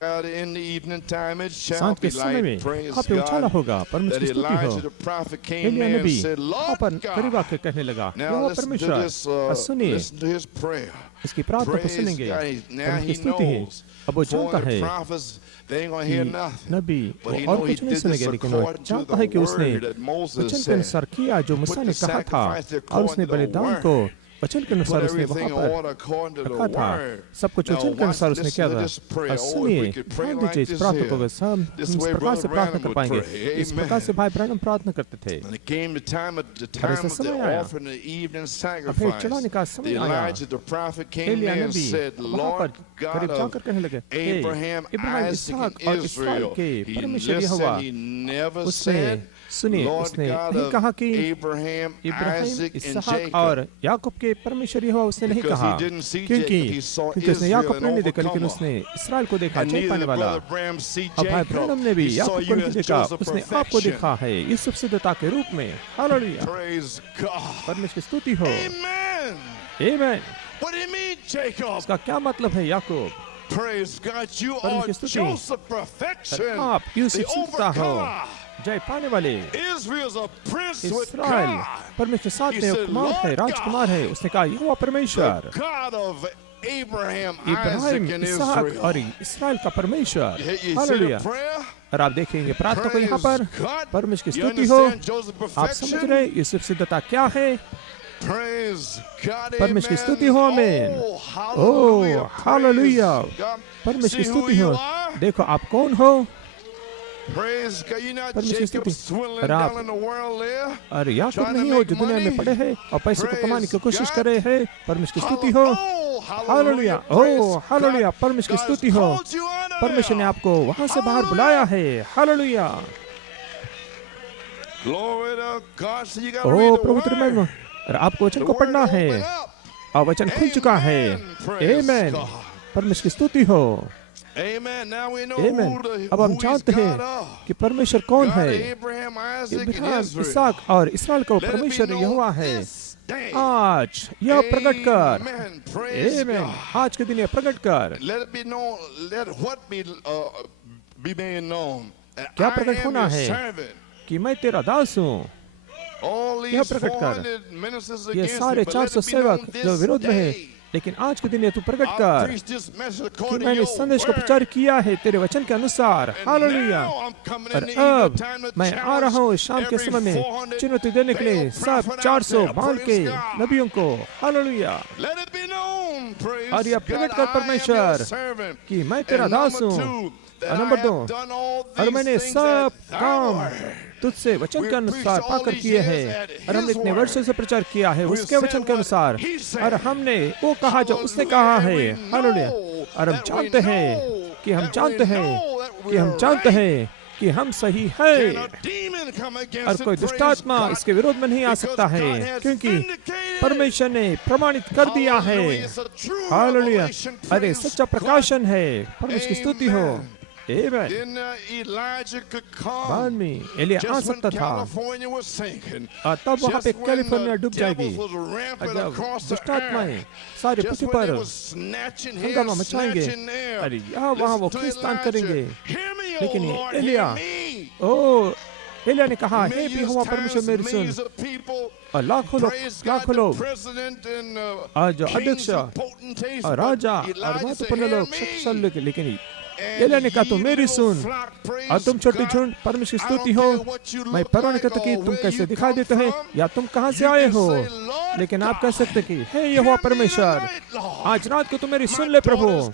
सांझ के समय में वहाँ पे उछाला होगा, परमेश्वर की स्तुति हो। एलिया नबी वहाँ पर करीब आके कहने लगा, यहोवा परमेश्वर, सुनिए इसकी प्रार्थना को सुनेंगे, परमेश्वर की स्तुति है। अब वो जानता है नबी और कुछ नहीं सुनेंगे, लेकिन वो जानता है कि उसने वचन के अनुसार किया जो मूसा ने कहा था, और उसने बलिदान को वचन के अनुसार उसने वहाँ पर रखा था। सब कुछ वचन के अनुसार उसने किया था। और सुनिए, ध्यान दीजिए इस प्रार्थना को, सब इस प्रकार से प्रार्थना कर पाएंगे। इस प्रकार से भाई ब्रैनम प्रार्थना करते थे। और ऐसा समय आया, फिर चढ़ाने का समय आया, एलिया नबी वहाँ पर करीब जाकर कहने लगे, इब्राहिम, इसहाक और इस्राएल के परमेश्वर यहोवा, उसने सुनिए, उसने नहीं कहा कि इब्राहिम, इसहाक और याकूब के परमेश्वर यहोवा, उसने नहीं कहा, क्योंकि उसने याकूब को नहीं देखा, लेकिन उसने इस्राएल को देखा, जय पाने वाला। अब भाई ब्रैनम ने भी याकूब को नहीं देखा, उसने आपको देखा है यूसुफ सिद्धता के रूप में। हालेलुया, परमेश्वर की स्तुति हो। आमीन। इसका क्या मतलब है याकूब? परमेश्वर की स्तुति, आप यूसुफ सिद्धता हो, जय पाने वाले। इस्राएल परमेश्वर के साथ में कुमार है, राजकुमार है। उसने कहा यहोवा परमेश्वर, इब्राहिम, इसहाक और इस्राएल का परमेश्वर। हालेलुया। और आप देखेंगे प्रार्थना को यहाँ पर, परमेश्वर की स्तुति हो। आप समझ रहे यूसुफ सिद्धता क्या है? परमेश्वर की स्तुति हो। आमीन। ओह हालेलुया, परमेश्वर की स्तुति हो। देखो आप कौन हो। अरे याकूब नहीं हो जो दुनिया में पड़े हैं और पैसे को कमाने की कोशिश करे हैं। परमेश्वर की स्तुति हो। हालेलुया, ओह हालेलुया, परमेश्वर की स्तुति हो। परमेश्वर ने आपको वहां से बाहर बुलाया है। हालेलुया, ओह प्रभु तेरे में। आपको वचन को पढ़ना है और वचन खुल चुका है। आमीन, परमेश्वर की स्तुति हो। आमीन। अब हम जानते हैं कि परमेश्वर कौन है। इब्राहिम, इसहाक और इस्राएल का परमेश्वर यहोवा है। आज यह प्रकट कर। आमीन, आज के दिन यह प्रकट कर। क्या प्रकट होना है? कि मैं तेरा दास हूँ। यह प्रकट कर। ये सारे 400 सेवक जो विरोध में है, लेकिन आज के दिन ये तू प्रकट कर कि मैंने संदेश को प्रचार किया है तेरे वचन के अनुसार। हालेलुया। और अब मैं आ रहा हूँ शाम के समय में चुनौती देने के लिए सब 400 बाल के नबियों को। हालेलुया। और यह प्रकट कर परमेश्वर कि मैं तेरा दास हूँ। नंबर 2, और मैंने सब काम तुझसे वचन के अनुसार पाकर किए हैं, और हमने इतने वर्षों से प्रचार किया है उसके वचन के अनुसार, और हमने वो कहा जो उसने कहा है। हालेलुया। और हम जानते हैं कि हम जानते हैं कि हम जानते हैं कि हम सही है, और कोई दुष्टात्मा इसके विरोध में नहीं आ सकता है, क्योंकि परमेश्वर ने प्रमाणित कर दिया है। हालेलुया। अरे सच्चा प्रकाशन है। परमेश्वर की स्तुति हो। बाद में एलिया आ सकता था, और तब वहाँ पे कैलिफोर्निया डूब जाएगी। जब दुष्टात्माएं सारे पृथ्वी पर हंगामा मचाएंगे, अरे यहाँ वहाँ वो खींचतान करेंगे। लेकिन एलिया, एलिया ने कहा, हे यहोवा परमेश्वर मेरी सुन। और लाखों लोग आज जो अध्यक्ष और राजा और महत्वपूर्ण लोग शक्तिशाली, लेकिन एलिया ने कहा, तुम मेरी सुन और तुम छोटी झुंड। परमेश्वर की स्तुति हो। मैं परवाह नहीं करता कि तुम कैसे दिखाई देते हैं या तुम कहां से आए हो, लेकिन आप कह सकते कि हे यहोवा परमेश्वर, आज रात को तुम मेरी सुन ले प्रभु।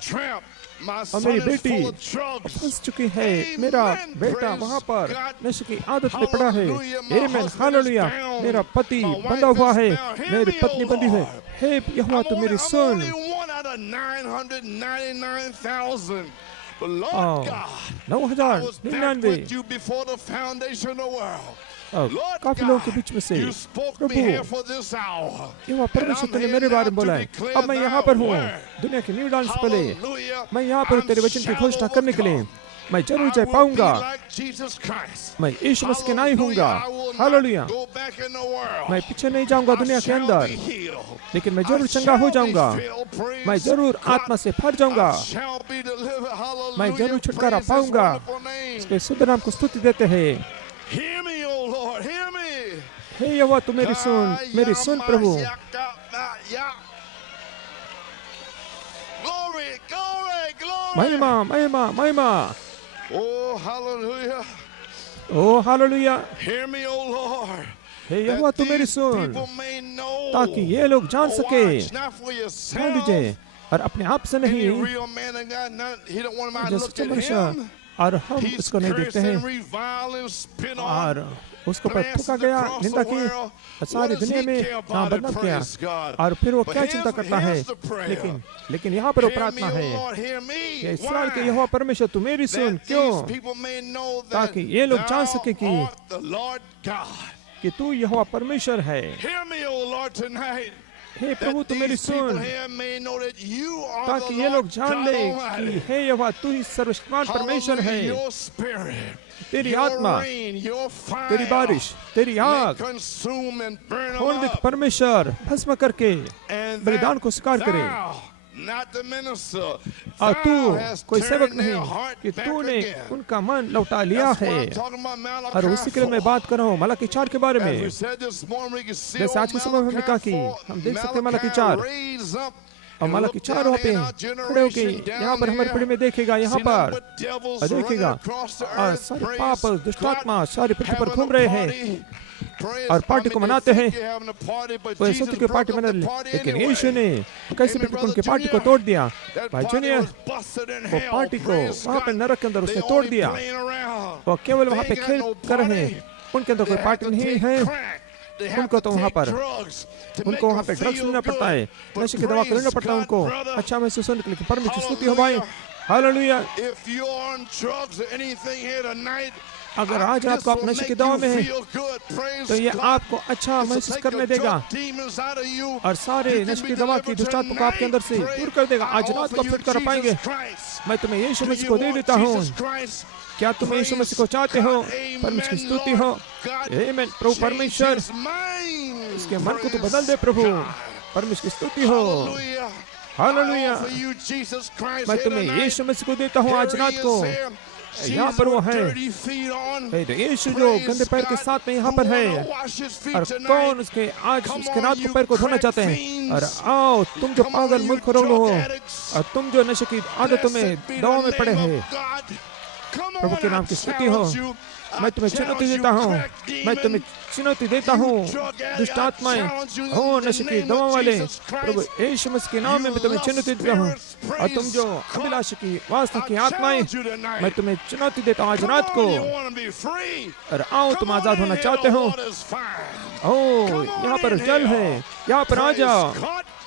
और मेरी बेटी फंस चुकी है, मेरा बेटा वहाँ पर नशे की आदत में पड़ा है। आमीन, हालेलुया। मेरा पति बंधा हुआ है, मेरी पत्नी बंधी है। हे यहोवा तुम मेरी सुन। 9,099 काफी लोगों के बीच में से प्रभु यहोवा परमेश्वर तूने मेरे बारे में बोला है। अब मैं यहाँ पर हूँ दुनिया की नींव डालने से पहले। मैं यहाँ पर तेरे वचन की घोषणा करने के लिए। मैं जरूर जा पाऊंगा। मैं यीशु मसीह के नाई हूँगा। हालेलुया। मैं पीछे नहीं जाऊंगा दुनिया के अंदर, लेकिन मैं जरूर चंगा हो जाऊंगा। मैं जरूर आत्मा से भर जाऊंगा। मैं जरूर छुटकारा पाऊंगा। उसके सुंदर नाम को स्तुति देते हैं। हे यहोवा तू मेरी सुन प्रभु। महिमा महिमा महिमा। ओ हालेलुया। हे यहोवा तू मेरी सुन, ताकि ये लोग जान सके। ध्यान दीजिए, और अपने आप से नहीं, जो सच्चा मनुष्य, और हम उसको नहीं देखते हैं और उसको पर थूका गया, निंदा की, सारी दुनिया में नाम बदनाम किया, और फिर वो क्या चिंता करता है। लेकिन यहाँ पर वो प्रार्थना है कि इस्राएल के यहोवा परमेश्वर तू मेरी सुन। क्यों? ताकि ये लोग जान सके कि तू यहोवा परमेश्वर है। हे प्रभु तू मेरी सुन, ताकि ये लोग जान ले कि हे यहोवा तू ही सर्वशक्तिमान परमेश्वर है। तेरी आत्मा, तेरी बारिश, तेरी आग खोल दे परमेश्वर, भस्म करके बलिदान को स्वीकार करे। और तू कोई सेवक नहीं कि तूने उनका मन लौटा लिया है। और उसी के लिए मैं बात कर रहा हूँ मलाकी 4 के बारे में। जैसे आज के समय में हमने कहा कि हम देख सकते हैं मलाकी 4, और मलाकी 4 वहाँ पे खड़े होके यहाँ पर हमारी पीढ़ी में देखेगा, यहाँ पर देखेगा, और सारे पाप दुष्टात्मा सारी पृथ्वी पर घूम रहे हैं और पार्टी को मनाते हैं। वो सोचते कि पार्टी मना, लेकिन यीशु ने कैसे भी उनकी पार्टी को तोड़ दिया। भाई जूनियर, वो पार्टी को वहाँ पे नरक के अंदर उसने तोड़ दिया। वो केवल वहाँ पे खेल कर रहे हैं, उनके अंदर कोई पार्टी नहीं है। उनको तो वहाँ पर ड्रग्स लेना पड़ता है, नशे की दवा को लेना पड़ता है उनको अच्छा महसूस होने के लिए। परमेश्वर की स्तुति हो भाई, हालेलुया। अगर आज आपको आप नशे की दवा में हैं, तो ये आपको अच्छा महसूस करने देगा और सारे नशे की दवा की दुष्टात्मा को आपके अंदर से दूर कर देगा। आज रात को आप छुटकारा पाएंगे। मैं तुम्हें यीशु मसीह को दे देता हूँ। क्या तुम यीशु मसीह को चाहते हो? परमेश्वर की स्तुति हो। आमीन। प्रभु परमेश्वर, इसके मन को तो बदल दे प्रभु। परमेश्वर की स्तुति हो। हालेलुया। मैं तुम्हें यीशु मसीह को देता हूँ आज रात को। यहाँ पर वो है, यीशु जो गंदे पैर के साथ में यहाँ पर है, और कौन उसके आज उसके रात को पैर को धोना चाहते हैं। और आओ तुम जो पागल मूर्ख रोग हो, और तुम जो नशे की आदतों में दवा में पड़े हैं, प्रभु के नाम की स्तुति हो। मैं तुम्हें चुनौती देता हूँ, मैं तुम्हें चुनौती देता हूँ। दुष्टात्माएं हो, नशे की दवा वाले, प्रभु यीशु मसीह के नाम में मैं तुम्हें चुनौती देता हूँ। और तुम जो अभिलाष की वासना की आत्माएं, मैं तुम्हें चुनौती देता हूँ आज रात को। और आओ तुम आजाद होना चाहते हो, ओ यहाँ पर जल है, यहाँ पर आ जाओ।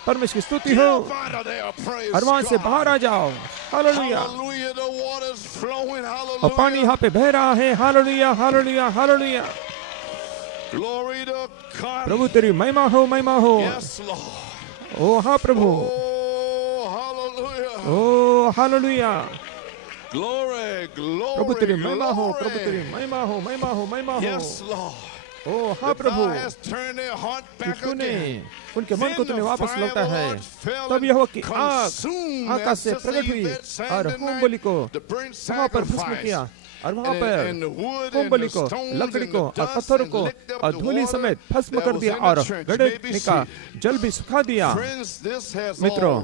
परमेश्वर की स्तुति हो, और वहां से बाहर आ जाओ। हालेलुया। और पानी यहाँ पे बह रहा है। Hallelujah hallelujah hallelujah. प्रभु तेरी महिमा हो, महिमा हो। ओ हाँ प्रभु, ओ हालेलुया। प्रभु तेरी महिमा हो, प्रभु तेरी महिमा हो, महिमा हो, महिमा हो। ओ हाँ प्रभु, तूने उनके मन को तूने वापस लौटा है। तब यहोवा की आग आकाश से प्रकट हुई और होम बलि को वहाँ पर भस्म किया, और वहाँ पर होम बलि को, लकड़ी को और पत्थरों को और धूलि समेत भस्म कर दिया, और गड्ढे का जल भी सुखा दिया। मित्रों,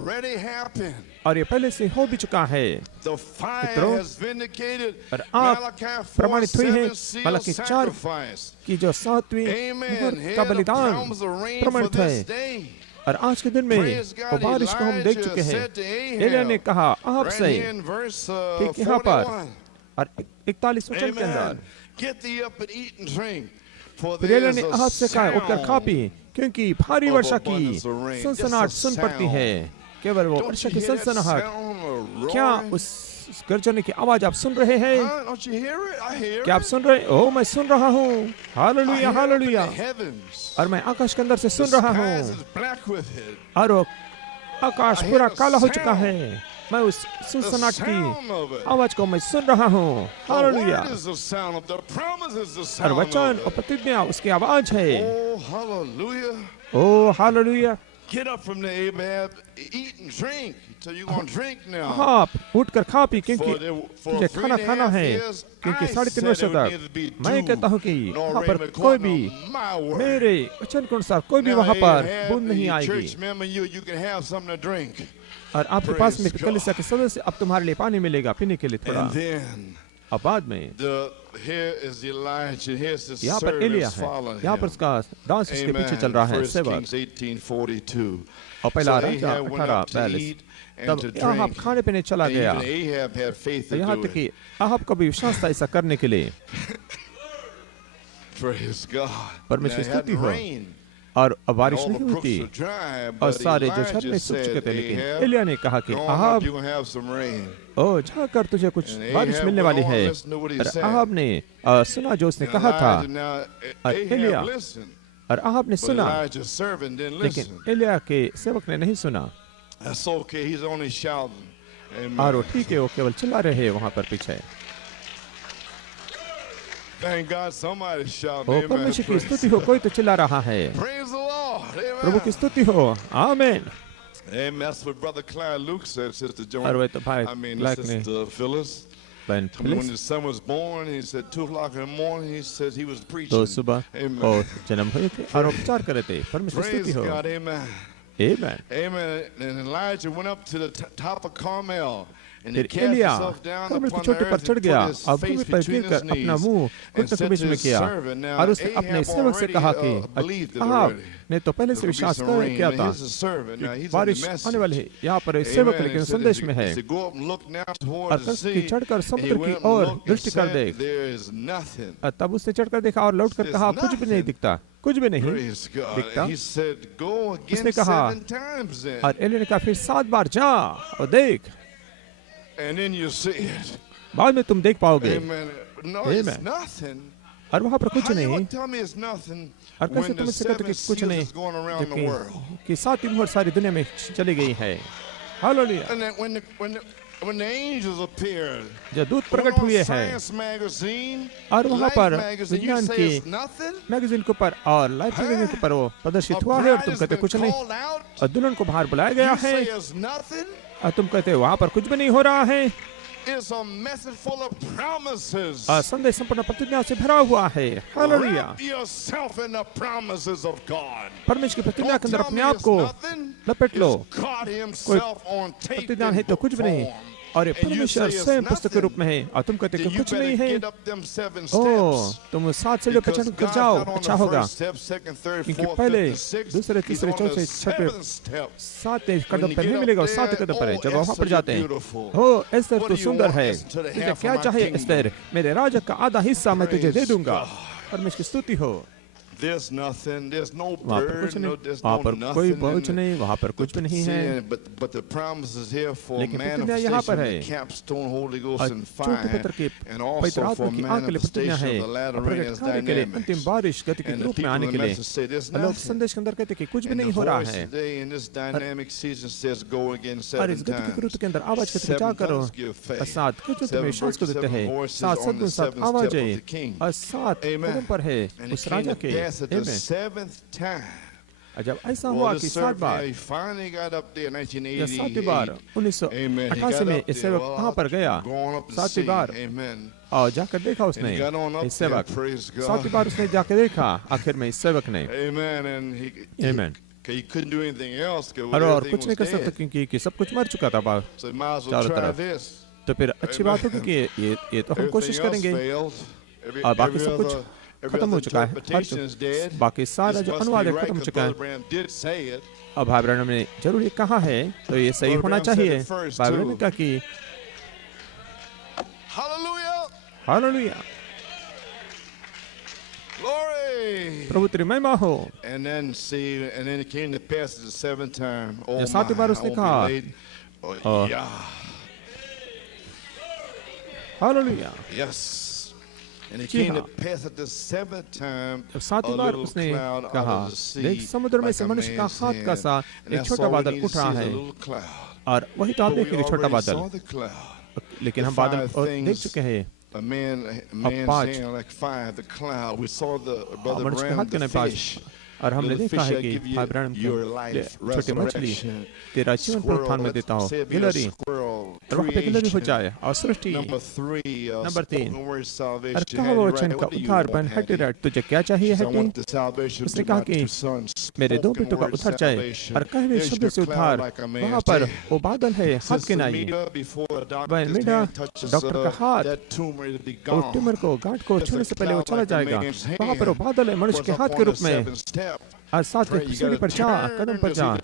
और ये पहले से हो भी चुका है मित्रों, और आप प्रमाणित हुई है। मलाकी 4 की जो 7वीं मोहर का बलिदान प्रमाणित है। और आज के दिन में वो बारिश को हम देख चुके हैं। एलिया ने कहा आप से, ठीक यहाँ पर, और 41 वचन के अंदर फिर एलिया ने अहाब से कहा उठकर खा पी, क्योंकि भारी वर्षा की सनसनाहट सुन पड़ती है। केवल वो वर्षा की सनसनाहट, क्या उस गर्जने की आवाज आप सुन रहे हैं? क्या आप सुन रहे? ओ मैं सुन रहा हूँ। Hallelujah hallelujah. और मैं आकाश के अंदर से सुन रहा हूँ, और आकाश पूरा काला हो चुका है। मैं उस सनसनाहट की आवाज को मैं सुन रहा हूँ। हालेलुया। और वचन और प्रतिज्ञा उसकी आवाज है। ओ hallelujah. Get up from there, Ahab. Eat and drink. So you're going to drink now. हाँ उठकर खा पी क्योंकि For तुझे 3.5 खाना खाना है years, क्योंकि I 3.5 said वर्षों there would तक neither be मैं dew कहता हूँ कि nor वहाँ rain पर कोई भी according to my word. मेरे वचन के अनुसार कोई भी Now, वहाँ पर Ahab, बूंद नहीं you आएगी church member, you can have something to drink. और आपके पास में Praise कलीसिया के सदस्य अब तुम्हारे लिए पानी मिलेगा पीने के लिए थोड़ा And then अब बाद में here is Elijah. Here's the यहाँ पर एलिया servants है following यहाँ पर him. उसका दास उसके पीछे चल रहा है 1 सेवक Kings 18:42. और पहला So Raja Ahab went up to 18:42 eat and तब to यहाँ drink. खाने पीने चला And गया even Ahab had faith to यहाँ do तक कि it. आहब को भी विश्वास था ऐसा करने के लिए Praise God. परमेश्वर Now, की it स्तुति hadn't हो rained. और अब And बारिश all नहीं the हुई brooks थी were dry, और but सारे जो झरने Elijah सूख चुके said, थे लेकिन Ahab, एलिया ने कहा कि go on up, आहब you're going to have some rain. ओ जाकर तुझे कुछ And बारिश Ahab मिलने went वाली on, है listen to what he और said. आहब ने सुना जो उसने And कहा था Elijah, now, और एलिया Ahab listened, और आहब ने but सुना Elijah's servant didn't लेकिन listen. एलिया के सेवक ने नहीं सुना That's okay. He's only shouting. और वो Amen. ठीक है वो केवल चिल्ला रहे हैं वहाँ पर पीछे Thank God somebody's shouting. ओ Amen. परमेश्वर की Praise, स्तुति हो कोई तो चिल्ला रहा है praise the Lord. प्रभु की Amen. स्तुति हो आमीन Amen. That's what Brother Clyde Luke said, Sister और Joan. वे तो भाई I mean, ब्लैक ने Sister Phyllis. बहन When Phyllis his son was born, he said 2 o'clock in the morning, he says he was preaching. तो सुबह Amen. को जन्म हुए थे और उपचार करे थे परमेश्वर की स्तुति Praise हो God. Amen. आमीन Amen. And Elijah went up to the top of Carmel. And he फिर cast Elijah himself down Carmel की upon the चोटी पर earth चढ़ and गया put his और face भूमि पर between गिरकर his अपना knees मुंह and घुटनों के said बीच to में his किया servant, now और उसने अपने Ahab सेवक से कहा already कि believed it अहाब already. ने तो पहले से There would be विश्वास some कर rain. किया But था here's the servant. Now, he's in the बारिश आने वाली message. है यहाँ पर सेवक Amen. लेकिन He said, संदेश में है he said, go up and look now और towards the कस की sea. चढ़कर And he समुद्र की went and ore looked and दृष्टि कर said, देख there is nothing. तब उसने चढ़कर देखा और लौट कर There's कहा कुछ भी नहीं nothing. दिखता कुछ भी नहीं Praise God. दिखता And he said, go again उसने कहा 7 times then. और एलिया ने कहा फिर 7 बार जा और देख And then you see it. बाद में तुम देख पाओगे Amen. No, Amen. it's nothing. और वहाँ पर कुछ How you नहीं would tell me it's nothing और कैसे when तुम the इससे कहते हो 7 कि कुछ seals नहीं is going around the world? जबकि कि 7 मोहर सारी दुनिया में चली गई है hallelujah And then when the angels appeared, जब दूत went प्रकट on हुए हैं Science magazine, और वहाँ Life पर magazine, you विज्ञान say की it's nothing? मैगजीन के ऊपर और लाइफ मैगजीन के ऊपर वो A प्रदर्शित हुआ है और bride तुम has कहते been कुछ नहीं called out. और दुल्हन को बाहर बुलाया गया You है say it's nothing? और तुम कहते हो वहाँ पर कुछ भी नहीं हो रहा है It's a message full of promises. और संदेश संपूर्ण प्रतिज्ञा से भरा हुआ है hallelujah Wrap yourself in the promises of God. परमेश्वर की प्रतिज्ञा Don't के अंदर tell अपने me आप it's को nothing. लपेट लो It's God Himself on tape प्रतिज्ञा है in तो book कुछ भी नहीं form. और ये And you परमेश्वर say it's स्वयं पुस्तक के nothing. रूप में है और तुम कहते Then कि you कुछ नहीं better है get up them 7 ओ steps. तुम 7 सीढ़ियों पर Because चढ़ कर God's जाओ not on अच्छा the होगा first step, second, third, क्योंकि fourth, पहले fifth, and sixth. दूसरे He's तीसरे on चौथे the छठे 7th step. 7 कदम When पर you नहीं get मिलेगा up और 7 there, कदम पर है oh, जब वहाँ Esther, पर you're जाते हैं beautiful. हो एस्तर What तो do you सुंदर want, है Esther, to तुझे have क्या for my चाहे kingdom? एस्तर मेरे राज का आधा हिस्सा मैं तुझे दे Praise दूंगा God. परमेश्वर की स्तुति हो There's nothing. There's no वहाँ पर bird. कुछ No, नहीं there's वहाँ no पर कोई nothing. बोझ in नहीं वहाँ पर the- कुछ भी नहीं है See, but the promise is here for लेकिन प्रतिज्ञा यहाँ पर manifestation, है the capstone, Holy Ghost, और and छोटे fire, पत्र के and पवित्र also आत्मा for की आग के लिए प्रतिज्ञा है manifestation of the latter और rain प्रकट as होने के लिए dynamics. अंतिम बारिश गति के And the रूप में people आने in के the लिए message say there's और लोग nothing. संदेश के अंदर कहते कि कुछ भी And नहीं the हो रहा voice है today in this dynamic season says, go again और 7 इस गति के times. ऋतु के अंदर आवाज कहते हैं 7 क्या करो tongues give faith. और 7 कुछ जो 7 तुम्हें विश्वास को virtues, देते 7 हैं voices 7 on the सद्गुण 7 7th step आवाजें of the king. और 7 Amen. कदम पर है And it उस came राजा to के pass at the Amen. 7th time. और जब ऐसा Well, हुआ this कि 7 servant, bar he finally got up there in या 7वीं बार 1988. Amen. He got 1988 में up ये there. सेवक Well, वहाँ पर गया going up to 7वीं see. Bar Amen. और जाकर देखा And उसने he got on up इस there. सेवक Praise God. 7वीं बार उसने जाकर देखा आखिर में इस सेवक ने Amen. And Amen. he couldn't do anything else because और everything कुछ नहीं was कर सकता dead. क्योंकि कि सब कुछ मर चुका था बाहर So might as well चारों try तरफ। this. तो फिर अच्छी बात होगी कि ये तो हम कोशिश Everything else करेंगे failed. और बाकी Every सब कुछ other खत्म हो चुका है हर interpretation is dead. बाकी सारा This जो must अनुवाद be है right खत्म हो 'cause चुका है Brother Branham did say it. अब भाई ब्रैनम ने जरूर ये कहा है तो ये सही Brother होना Branham said चाहिए it first, भाई ब्रैनम too. ने कहा कि Hallelujah. Hallelujah Glory. प्रभु तेरी महिमा हो And then it came to pass the 7th time. Oh जब my, 7वीं बार I उसने won't कहा, be late. Oh, Oh. yeah. Hallelujah Yes. And it जी came to हाँ। pass at the 7th time. जब A 7वीं bar little उसने cloud out कहा of the sea, देख समुद्र में like से a मनुष्य का man's हाथ का hand. सा And एक that's छोटा all we बादल need to उठ see रहा is a है little cloud. और वही तो आप But we देखिए छोटा already बादल saw the cloud. लेकिन The हम बादल five और things देख चुके हैं A man's पाँच। hand like fire, the cloud. We saw the Brother मनुष्य के Branham, हाथ के the नहीं पाँच fish. और हमने देखा है कि अब्राहम छोटी मछली तेरा जीवन पुनरुत्थान में देता हो, गिलहरी और वहाँ पे गिलहरी हो जाए, और सृष्टि नंबर 3 और कहा वो वचन का उद्धार बन हटी रट, तुझे क्या चाहिए हटी? उसने कहा कि मेरे 2 बेटों का उद्धार चाहिए, और कहवे शब्द से उद्धार। वहाँ पर वो बादल है, हाथ के नाई वह मेरा डॉक्टर का हाथ वो ट्यूमर को गांठ को छूने से पहले वो चला जाएगा। वहाँ पर वो बादल है मनुष्य के हाथ के रूप में, और 7 सीढ़ी पर जा, कदम पर जा,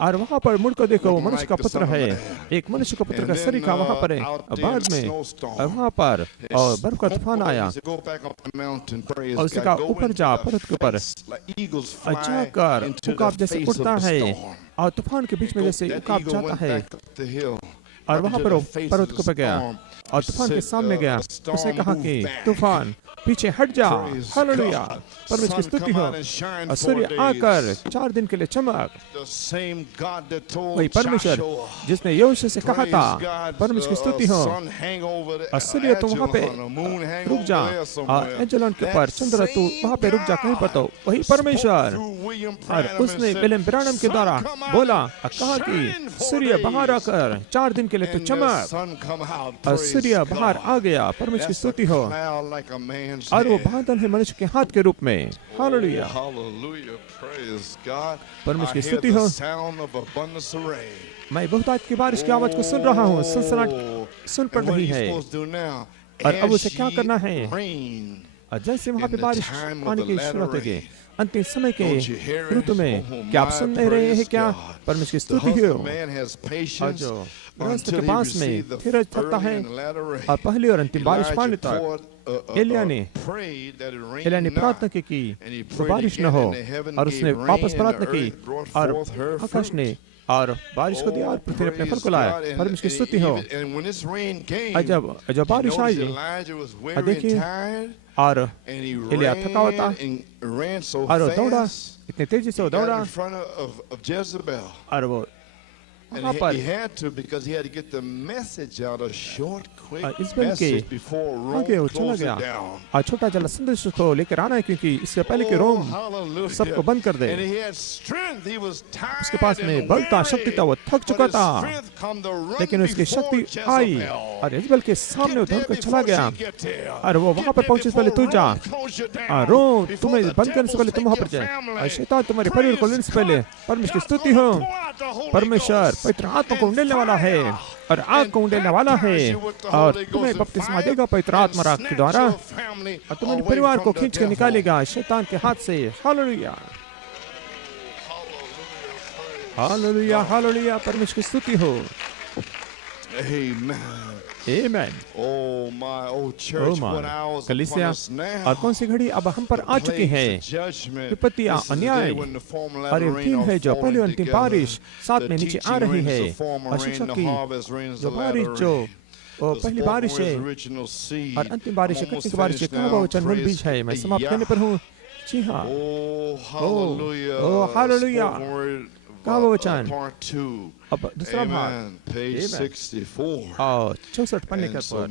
और वहाँ पर मुड़ कर देखो वो मनुष्य का पुत्र है, एक मनुष्य का पुत्र का सरीखा वहाँ पर है। बाद में वहाँ पर और बर्फ का तूफान आया, और उसने कहा ऊपर जा, पर्वत के ऊपर जाकर उकाब जैसे उड़ता है, और तूफान के बीच में जैसे उकाब जाता है। और वहाँ पर वो पर्वत के ऊपर गया और तूफान के सामने गया। उसने कहा कि तूफान पीछे हट जा, हालेलुया, परमेश्वर की स्तुति हो। और सूर्य आकर 4 दिन के लिए चमक, वही परमेश्वर जिसने यहोशू से कहा था परमेश्वर की स्तुति हो। और सूर्य तू वहाँ पे रुक जा, और एंजेलन के ऊपर चंद्र तू वहाँ पे रुक जा कहीं पर, तो वही परमेश्वर। और उसने विलियम ब्रानम के द्वारा बोला और कहा कि सूर्य बाहर आकर 4 दिन के लिए तू चमक, और सूर्य बाहर आ गया, परमेश्वर की स्तुति हो। और वो बादल है मनुष्य के हाथ के रूप में, हालेलुया, परमेश्वर की स्तुति हो। मैं बहुतायत की बारिश की आवाज को सुन रहा हूँ, सनसनाहट सुन पड़ रही है, और अब उसे क्या करना है? और जैसे वहाँ पे बारिश आने की शुरुआत है अंतिम समय के ऋतु में, क्या आप सुन नहीं रहे हैं? क्या परमेश्वर की स्तुति हो। और जो गृहस्थ के पास में धीरज रखता है और पहली और अंतिम बारिश पाने तक, एलिया ने प्रार्थना की कि तो बारिश न हो, और उसने वापस प्रार्थना की और आकाश ने और बारिश को दिया और पृथ्वी अपने फल को लाया, परमेश्वर की स्तुति हो। जब बारिश आई, देखिए, और एलिया थका हुआ था और दौड़ा, इतने तेजी से वो दौड़ा, और वो वहाँ पर इज़राइल के आगे वो चला गया और छोटा जला संदेश को लेकर आना है, क्योंकि इससे पहले कि रोम सबको बंद कर दे। उसके पास में बल था, शक्ति था, वो थक चुका था, लेकिन उसकी शक्ति आई और इज़राइल के सामने उधर कर चला गया। और वो वहाँ पर पहुंचे से पहले तू जा, रोम तुम्हें बंद करने से पहले तुम वहाँ पर जाए, शैतान तुम्हारे परिवार को लेने से पहले। परमेश्वर की स्तुति हो। परमेश्वर पवित्र आत्मा को उंडेलने वाला है और आग को उंडेलने वाला है, और तुम्हें बपतिस्मा देगा पवित्र आत्मा के द्वारा, और तुम्हारे परिवार को खींच के निकालेगा शैतान के हाथ से। हालेलुया, हालेलुया, हालेलुया, परमेश्वर की स्तुति हो। Amen. Oh my, oh church, what hours कलीसिया, और कौन सी घड़ी अब हम पर आ चुकी है? विपत्तियां, अन्याय और दिन है जो पहली अंतिम बारिश साथ में नीचे आ रही है, और शिक्षा की जो बारिश जो पहली बारिश है और अंतिम बारिश है, कच्ची की बारिश है, कहाँ वो वचन मूल बीज है। मैं समाप्त करने पर हूँ। जी हाँ, ओह हालेलुया, कहाँ वो वचन? अब दूसरा भाग, 64 पन्ने के पर।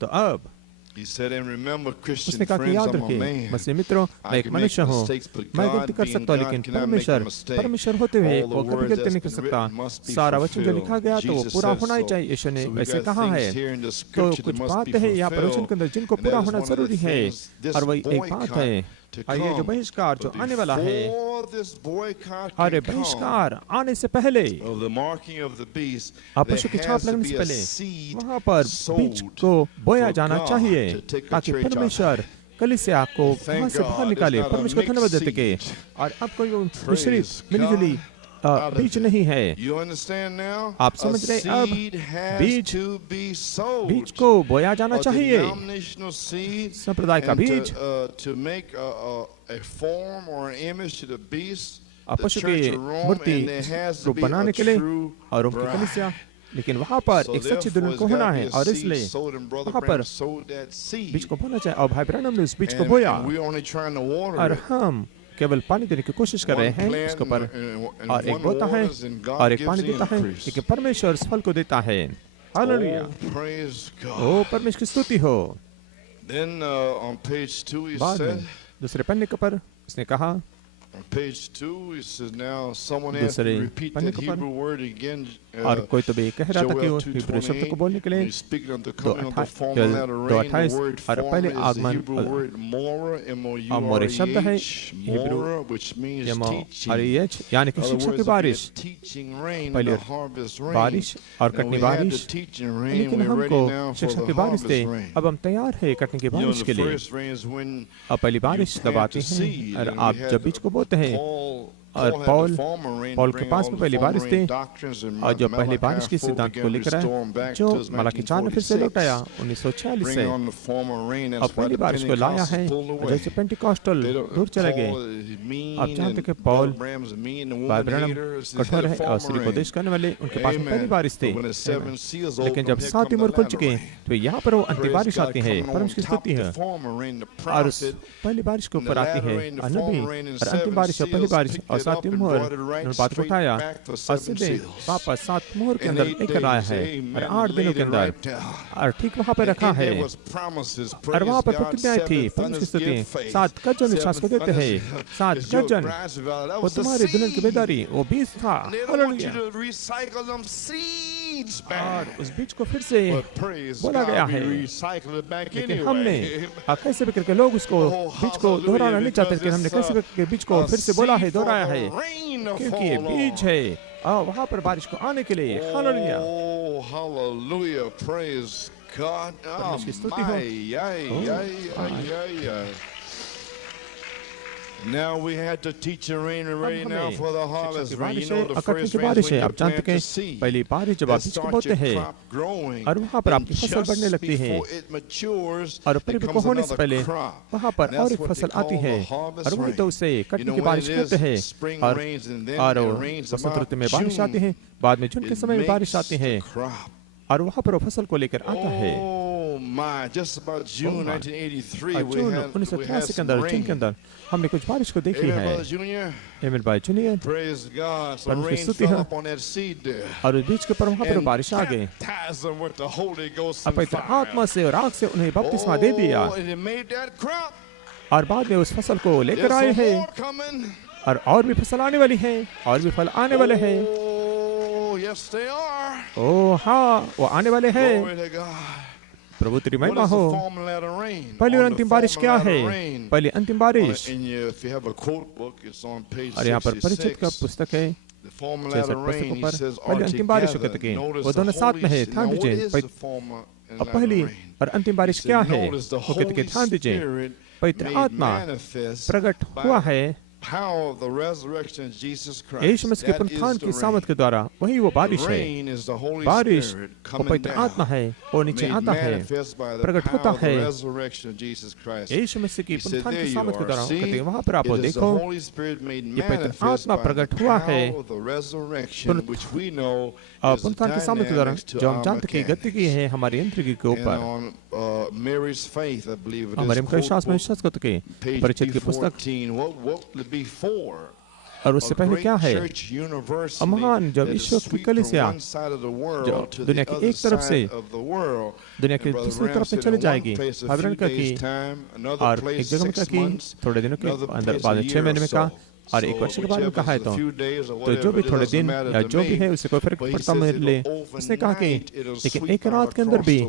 तो अब उसने कहा कि याद रखिए मसीह मित्रों, मैं एक मनुष्य हूँ, मैं गलती कर सकता हूँ, लेकिन परमेश्वर होते हुए वो कभी गलती नहीं कर सकता। सारा वचन जो लिखा गया तो वो पूरा होना ही चाहिए, यीशु ने वैसे कहा है। तो कुछ बात है यहाँ पर वचन के अंदर जिनको पूरा होना जरूरी है, और वही एक बात है, ये जो बहिष्कार जो आने वाला है, अरे बहिष्कार आने से पहले, पशु की छाप लगने से पहले वहाँ पर बीज को बोया जाना चाहिए, ताकि परमेश्वर कलीसिया को वहाँ से बाहर निकाले। परमेश्वर को धन्यवाद देते के, और अब कोई मिश्रित मिलीजुली बीज नहीं है। आप समझ रहे? अब बीज को बोया जाना चाहिए, संप्रदाय का बीज, पशु की मूर्ति रूप बनाने के लिए और उनकी कलीसिया। लेकिन वहाँ पर एक सच्ची दुल्हन को होना है, और इसलिए वहाँ पर बीज को बोना चाहिए। और भाई ब्रैनम ने उस बीज को बोया, और हम केवल पानी देने की कोशिश कर रहे हैं उसके ऊपर, और एक बोता है और एक पानी देता है, लेकिन परमेश्वर इस फल को देता है। हालेलुया, ओ परमेश्वर की स्तुति हो। बाद में दूसरे पन्ने के पर उसने कहा On page 2, it says now someone has to दूसरे repeat पन्ने that को पर Hebrew word again. और कोई तो भी कह रहा था कि वो Joel हिब्रू शब्द को बोलने के लिए 2:28, speaking of the coming of the former latter rain, the 2:28 word और former पहले is the आगमन Hebrew word mora, मोरे शब्द है M-O-U-R-E-H, Hebrew mora, which means teaching. यमोरियच यानी कि In other शिक्षा की words, there'll be a बारिश teaching rain पहले and a harvest rain. बारिश और Now, Katni we had the बारिश teaching rain, लेकिन we're ready हमको now for शिक्षा the की बारिश थे harvest rain. अब हम तैयार है कटने की You know, बारिश the के लिए first rain is when अब पहली बारिश you तब plant आती the है seed, और and आप we had जब बीज को बोते हैं और Paul पौल के पास में पहली बारिश थी और जो पहली बारिश की सिद्धांत को लेकर आए जो मलाकी 4 में फिर से लौट आया 1946 से अब पहली बारिश को लाया है और जैसे पेंटिकॉस्टल दूर चले गए आप जानते कि पौल बाइब्रम कठोर है और स्त्री को देश करने वाले उनके पास में पहली बारिश थी लेकिन जब 7 उम्र खुल चुके तो यहाँ पर वो अंतिम बारिश आती है परमेश्वर की स्तुति है और उस पहली बारिश के ऊपर आती है नबी और अंतिम बारिश और पहली बारिश और 7 मोहर उन्होंने बात को उठाया और सीधे वापस 7 मोहर के अंदर लेकर आया है और 8 दिनों के अंदर और ठीक वहाँ पे रखा है और वहाँ पर प्रतिज्ञाएं थी परमेश्वर की स्तुति 7 गर्जन विश्वास को देते हैं 7 गर्जन वो तुम्हारी दुल्हन की बेदारी वो बीज था हालेलुया और उस बीज को फिर से बोला गया है लेकिन हमने कैसे भी करके लोग उसको बीज को दोहराना नहीं चाहते लेकिन हमने कैसे भी करके बीज को फिर से बोला है दोहराया है क्योंकि ये बीज है वहाँ पर बारिश को आने के लिए हालेलुया Hallelujah, praise God. परमेश्वर की स्तुति हो Now we had to teach and rain and ready now for the harvest rain. You know the कटने first की rain बारिश is है when आप you जानते plant the हैं seed. पहली बारिश जब आप बीज को बोते हैं और वहाँ पर आपकी फसल बढ़ने लगती है और परिपक्व होने से पहले वहाँ पर और एक फसल आती है और वही तो उसे कटने की बारिश कहते हैं और वसंत ऋतु में बारिश आती है बाद में जून के समय में बारिश आती है और वहाँ पर वो फसल को लेकर आता है जून 1983 के अंदर जून के अंदर हमने कुछ बारिश को देखी है एमेन भाई जूनियर परमेश्वर की स्तुति है और उस बीच के पर वहाँ पर बारिश आ गई पवित्र आत्मा से और आग से उन्हें बपतिस्मा दे दिया और बाद में उस फसल को लेकर आए हैं और भी फसल आने वाली है और भी फल आने वाले हैं ओ हाँ वो आने वाले हैं प्रभु तेरी महिमा हो पहली और अंतिम बारिश क्या है पहली अंतिम बारिश और यहाँ पर परिचित का पुस्तक है 66 पुस्तकों पर पहली अंतिम बारिश कहते हैं वो दोनों साथ में है ध्यान दीजिए पहली और अंतिम बारिश क्या है वो कहते हैं ध्यान दीजिए पवित्र आत्मा प्रकट हुआ है यीशु मसीह के पुनरुत्थान की सामर्थ के द्वारा वही वो बारिश है बारिश वो पवित्र आत्मा है वो नीचे आता है प्रकट होता है यीशु मसीह की पुनरुत्थान की सामर्थ के द्वारा कहते हैं वहाँ पर आप देखो ये पवित्र आत्मा प्रकट हुआ है पुनरुत्थान की सामर्थ के द्वारा जो हम जानते हैं गति की है हमारी यंत्रिकी के ऊपर हमारे विश्वास में विश्वास करते हैं परिचित की पुस्तक और उससे पहले क्या है महान जब ईश्वर की कलीसिया जो दुनिया की एक तरफ से दुनिया की दूसरी तरफ में चले जाएगी अवरण का की और एक जगह में क्या की थोड़े दिनों के अंदर बाद 6 महीने में कहा और 1 वर्ष के बाद में कहा है तो जो भी थोड़े दिन या जो भी है उसे कोई फर्क पड़ता मेरे लिए उसने कहा कि लेकिन एक रात के अंदर भी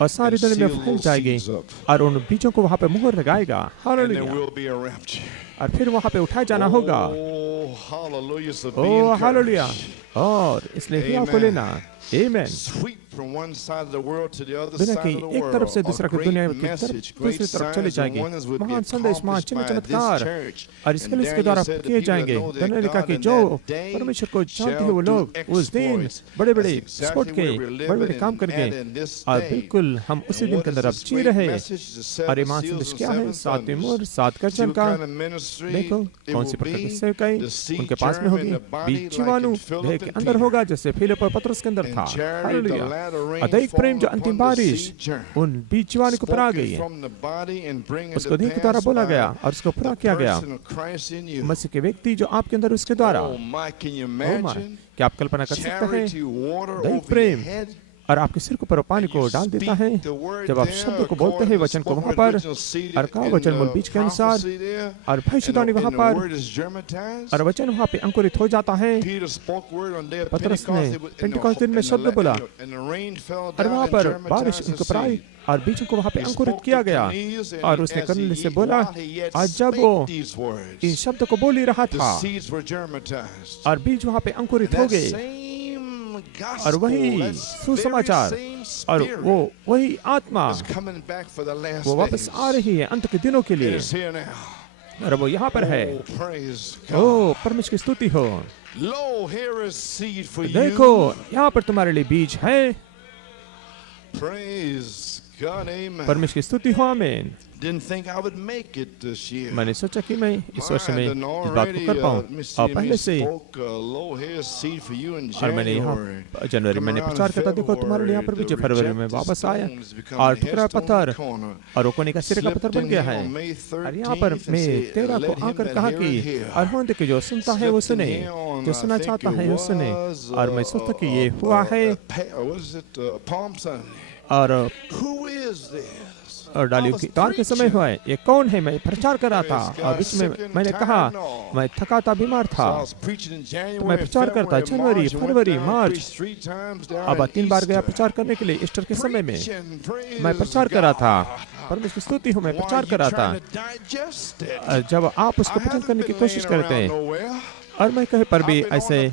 और सारी दुनिया में फैल जाएगी और उन बीजों को वहाँ पे मुहर लगाएगा हालेलुया और फिर वहाँ पे उठाया जाना होगा ओह हालेलुया और इसलिए हिया को लेना आमेन दुनिया की एक तरफ से दूसरा की दुनिया की तरफ दूसरी तरफ चले जाएंगे महान संदेश महान चमत्कार और इसके द्वारा किए जाएंगे दुनिया ने कहा कि जो परमेश्वर को जानते हैं वो लोग उस दिन बड़े बड़े स्पोर्ट के बड़े बड़े काम करेंगे और बिल्कुल हम उसी दिन के अंदर अब जी रहे और महान संदेश क्या है 7 मोहर 7 कर्जन का देखो कौन सी प्रकार की सेवकाई उनके पास में होगी बीज जीवाणु देह के अंदर होगा जैसे फिलिप और पतरस के अंदर था हालेलुया अदैक प्रेम जो अंतिम बारिश उन बीज जीवाणु को पर आ गई है उसको देह के द्वारा बोला गया और उसको पूरा किया गया मसीह के व्यक्ति जो आपके अंदर उसके द्वारा क्या आप कल्पना कर सकते हैं दैहिक प्रेम और आपके सिर के ऊपर पानी को डाल देता है। जब आप शब्द को बोलते हैं वचन को वहाँ पर, और का वचन मूल बीज के अनुसार, और भविष्यवाणी वहाँ पर, और वचन वहाँ पे अंकुरित हो जाता है। पतरस ने पेंटिकॉस्ट दिन में शब्द बोला और वहाँ पर बारिश उनके ऊपर आई और बीजों को वहाँ पे अंकुरित किया गया। और उसने कर्नेलियुस से बोला, आज जब वो इन शब्द को बोल ही रहा था और बीज वहाँ पे अंकुरित हो गए, और वही सुसमाचार और वो वही आत्मा वो वापस आ रही है अंत के दिनों के लिए, और वो यहाँ पर है। ओ परमेश्वर की स्तुति हो। देखो यहाँ पर तुम्हारे लिए बीज है। परमेश्वर की स्तुति हो। आमीन। मैंने सोचा कि मैं इस वर्ष में इस बात को कर पाऊँ, और पहले से, और मैंने यहाँ जनवरी मैंने प्रचार किया था, देखो तुम्हारे लिए यहाँ पर बीज। फरवरी में वापस आया और ठुकरा पत्थर और कोने का सिरे का पत्थर बन गया है। और यहाँ पर मैं 13 को आकर कहा कि और होने के जो सुनता है वो सुने, जो सुनना चाहता है वो सुने। और मैं सोचता कि ये हुआ है। और डालियों की तार के समय हुआ है। ये कौन है? मैं प्रचार कर रहा था और बीच में मैंने कहा मैं थका था, बीमार था, तो मैं प्रचार करता जनवरी, फरवरी, मार्च। अब 3 बार गया प्रचार करने के लिए। ईस्टर के समय में मैं प्रचार कर रहा था। परमेश्वर की स्तुति हो, मैं प्रचार कर रहा था। जब आप उसको पसंद करने की कोशिश करते हैं, और मैं कहीं पर भी ऐसे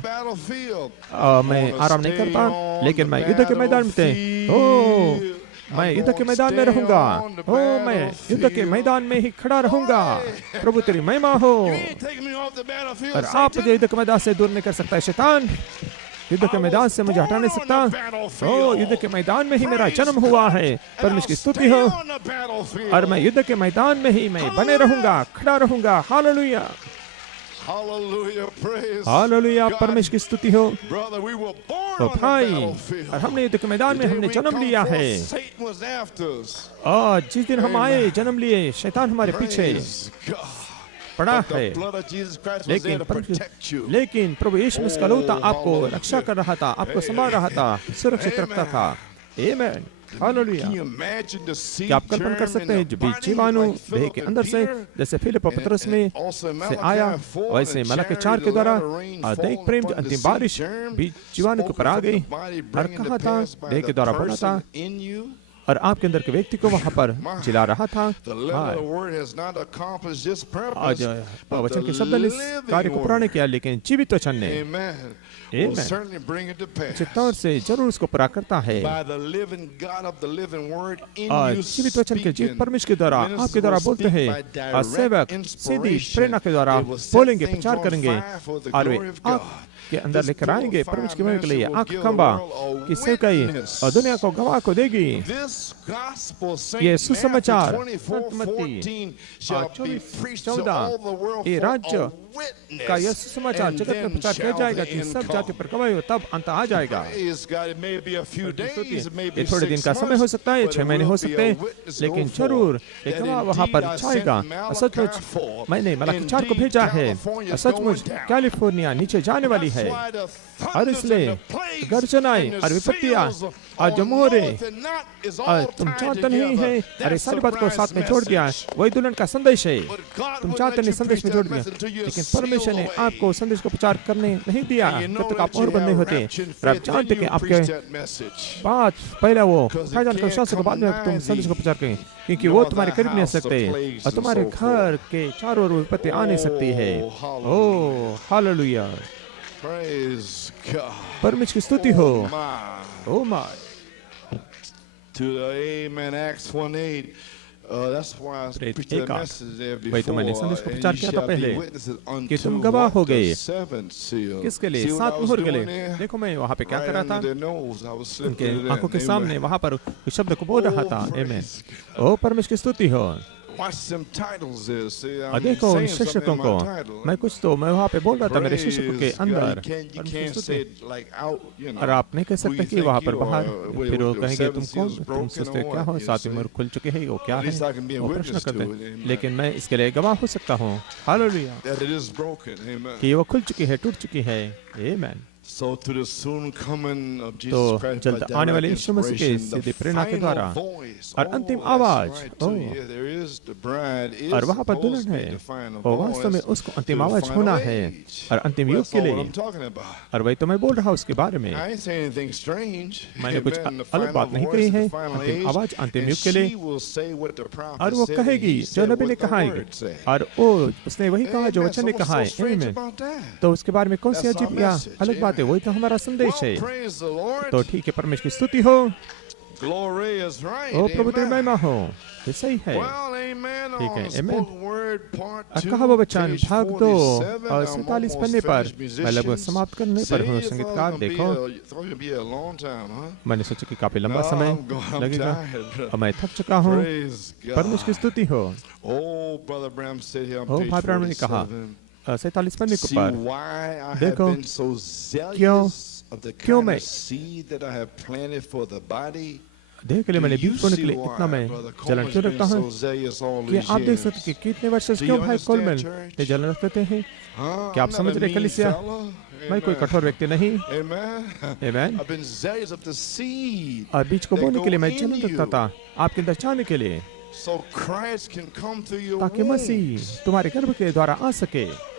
मैं आराम नहीं करता, लेकिन मैं युद्ध के मैदान में थे। ओ मैं युद्ध के मैदान में रहूंगा। ओ मैं युद्ध के मैदान में ही खड़ा रहूंगा। प्रभु तेरी महिमा हो। और आप मुझे युद्ध के मैदान से दूर नहीं कर सकता है शैतान। युद्ध के मैदान से मुझे हटा नहीं सकता। ओ युद्ध के मैदान में ही मेरा जन्म हुआ है। परमेश्वर की स्तुति हो। और मैं युद्ध के मैदान में ही मैं बने रहूंगा, खड़ा रहूंगा। हालेलुया, हालेलुया, परमेश्वर की स्तुति हो। तो भाई, और हमने युद्ध के मैदान में हमने जन्म लिया है। और जिस दिन हम आए जन्म लिए, शैतान हमारे पीछे पड़ा है, लेकिन प्रभु यीशु मसीह का लहू आपको रक्षा कर रहा था, आपको संभाल रहा था, सुरक्षित रखता था। आमीन, हालेलुया। क्या आप कल्पना कर सकते हैं, जो बीज जीवाणु देह के अंदर से, जैसे फिलिप और पतरस में से आया, वैसे मलाकी 4 के द्वारा दैहिक प्रेम जो अंतिम बारिश बीज जीवाणु के ऊपर आ गई। और कहा था, देह के द्वारा बोला था, और आपके अंदर के व्यक्ति को वहां पर जिला रहा था। आज वचन के शब्द ने कार्य को पूरा नहीं किया, लेकिन जीवित वचन ने चित्तौर से जरूर उसको पूरा करता है। और जीवित वचन के जीवित परमेश्वर के द्वारा आपके द्वारा बोलते हैं, और सेवक सीधी प्रेरणा के द्वारा बोलेंगे, प्रचार करेंगे, और वे के अंदर लेकर आएंगे परमेश्वर की महिमा के लिए। आंख खंबा की सेवकाई और दुनिया को गवाह को देगी। ये सुसमाचार मत्ती 24:14 ये राज्य का यह सुसमाचार जगत में प्रचार किया जाएगा कि सब जाति पर गवाही हो, तब अंत आ जाएगा। ये थोड़े दिन का समय हो सकता है, 6 महीने हो सकते हैं, लेकिन जरूर एक गवाह वहाँ पर छाएगा। सचमुच मैंने मलाकी 4 को भेजा है। सचमुच कैलिफोर्निया नीचे जाने वाली है, और इसलिए गर्जनाएं और विपत्तियां और जो मोहरे और तुम चाहते नहीं है। अरे सारी बात को साथ में जोड़ दिया, वही दुल्हन का संदेश है। तुम चाहते नहीं, संदेश में जोड़ दिया, लेकिन परमेश्वर ने आपको संदेश को प्रचार करने नहीं दिया जब तक आप और बंद नहीं होते। और आप जानते कि आपके बात पहले वो जान कर विश्वास के बाद में तुम संदेश को प्रचार करें, क्योंकि वो तुम्हारे करीब नहीं आ सकते और तुम्हारे घर के चारों ओर विपत्ति आ नहीं सकती है। ओ हालेलुया, परमेश्वर की स्तुति हो। ओ माय भाई, तो मैंने संदेश को प्रचार किया था पहले कि तुम गवाह हो गए। किसके लिए? 7 मोहर के लिए। देखो मैं वहाँ पे क्या कर रहा था, उनके आंखों के सामने वहाँ पर उस शब्द को बोल रहा था। आमीन। ओ परमेश्वर की स्तुति हो। देखो उन शिक्षकों को, मैं वहाँ पे बोल रहा था मेरे शिक्षकों के अंदर, और आप नहीं कह सकते कि वहाँ पर बाहर फिर वो कहेंगे तुम कौन, तुम सोचते क्या हो, 7 उम्र खुल चुके हैं, वो क्या है, वो प्रश्न करते हैं। लेकिन मैं इसके लिए गवाह हो सकता हूँ, हालेलुया, कि वो खुल चुकी है, टूट चुकी है। आमीन। So through the soon coming of तो Jesus Christ by जल्द आने वाले direct यीशु मसीह के inspiration, सीधे the प्रेरणा के द्वारा final voice. और Oh, अंतिम that's आवाज, right too. oh, Yeah, there is the bride is और वहाँ पर supposed दुल्हन to be है the final और वास्तव में voice उसको to अंतिम the आवाज final होना है age. और अंतिम Well, युग that's के all what लिए। I'm talking about. और वही तो मैं बोल रहा हूँ उसके बारे में। I ain't saying anything strange. मैंने कुछ Amen. The अलग final बात नहीं voice कही of है। the final अंतिम age, आवाज अंतिम and युग के लिए, she will say what the prophet और वो said, and कहेगी he जो said नबी ने what the कहा है, word said. और वो उसने वही कहा जो Amen. वचन ने So कहा what's है। so strange आमीन। about that? तो उसके बारे में कौन सी That's our अजीब या message. अलग बात है? Amen. वही तो हमारा संदेश है। Well, praise the Lord. तो ठीक है, परमेश्वर की स्तुति हो। Glory is right. ओ प्रभु तेरी Amen. महिमा हो। ये सही है। Well, amen. ठीक है, On the amen। spoken word part और 2, कहा वो वचन page भाग 2 47. और I'm 47 almost पन्ने पर finished, मैं लगभग musicians. समाप्त करने पर हूँ। See, संगीतकार देखो, it's gonna be a long time, huh? मैंने सोचा कि काफी लंबा No, समय I'm लगेगा tired. और मैं थक चुका हूँ। Praise God. परमेश्वर की स्तुति हो। Oh, Brother Bram said here on O page भाई ब्राह्मण ने कहा 47. 47 पन्ने See पर why I have देखो, been so zealous of the क्यों kind मैं- of seed that I have planted for the body. देह के लिए मैंने Do you बीज बोने के see लिए why इतना मैं Brother जलन Coleman's क्यों been रखता हूँ so zealous all कि these आप देख सकते years? हैं कि कितने वर्ष से Do क्यों you भाई understand, कोलमैन church? ये जलन रखते हैं। Huh? क्या आप I'm not समझ a रहे mean कलीसिया? fella. मैं कोई Amen. कठोर व्यक्ति नहीं। Amen. Amen. I've been zealous of the seed और बीज को that बोने के लिए go मैं in जलन रखता you, था आपके अंदर जाने के लिए, so Christ can come through your ताकि मसीह wombs तुम्हारे गर्भ के द्वारा आ सके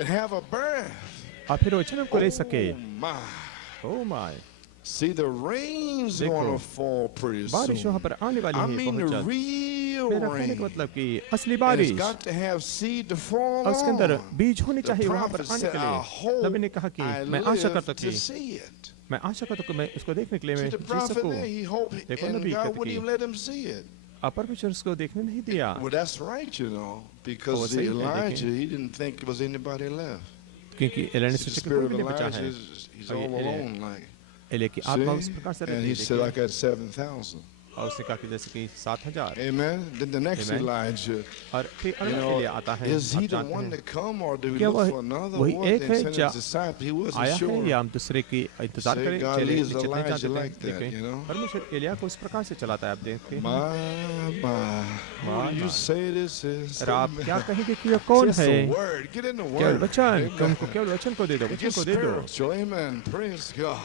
and have a birth. और फिर वो जन्म को ले सके। Oh my. Oh my, See, the rain's देखो, gonna fall pretty बारिश soon. वहाँ पर आने वाली I है mean बहुत the जल्द। real मेरा कहने rain. का मतलब कि असली And बारिश it's got to have seed to fall और उसके अंदर on. बीज होनी The चाहिए वहाँ पर prophet आने said, के I लिए। नबी ने hope कहा कि I मैं आशा live करता to कि see it. मैं आशा करता कि मैं उसको देखने के लिए मैं See, the जी prophet सकूं। there, he hoped, देखो, and नबी God कहते wouldn't कि even let him see it. आप परमेश्वर उसको देखने नहीं दिया। Well, that's right, you know, वो because सही है, Elijah, लेकिन- he didn't think there was anybody left. क्योंकि एलिया ने See, the सोचा कि spirit कोई of भी नहीं बचा Elijah है। he's और all ये एलिया- alone, like. एलिया की आत्मा उस See? प्रकार से And रहती he है, said, I देखिए। got 7,000. और उसने कहा कि जैसे कि 7,000। Amen. Then the next Amen. Elijah, और फिर you अगला know, एलिया आता है। is आप he the जानते one हैं to come, or do we क्या look वह- for another वही one? एक They है sent जो his disciple. He wasn't आया है sure. या हम दूसरे की इंतजार Say करें? God चले leads निश्चित नहीं Elijah जानते like थे। that, देखिए, you know? परमेश्वर एलिया को इस प्रकार से चलाता है, आप देखते हैं। My. Who do you my. say this is? और आप क्या कहेंगे कि यह कौन Just है? the word. Get in the केवल word. वचन, Amen. तुमको केवल वचन को दे दो, It वचन gets को दे दो। spiritual. Amen. Praise God.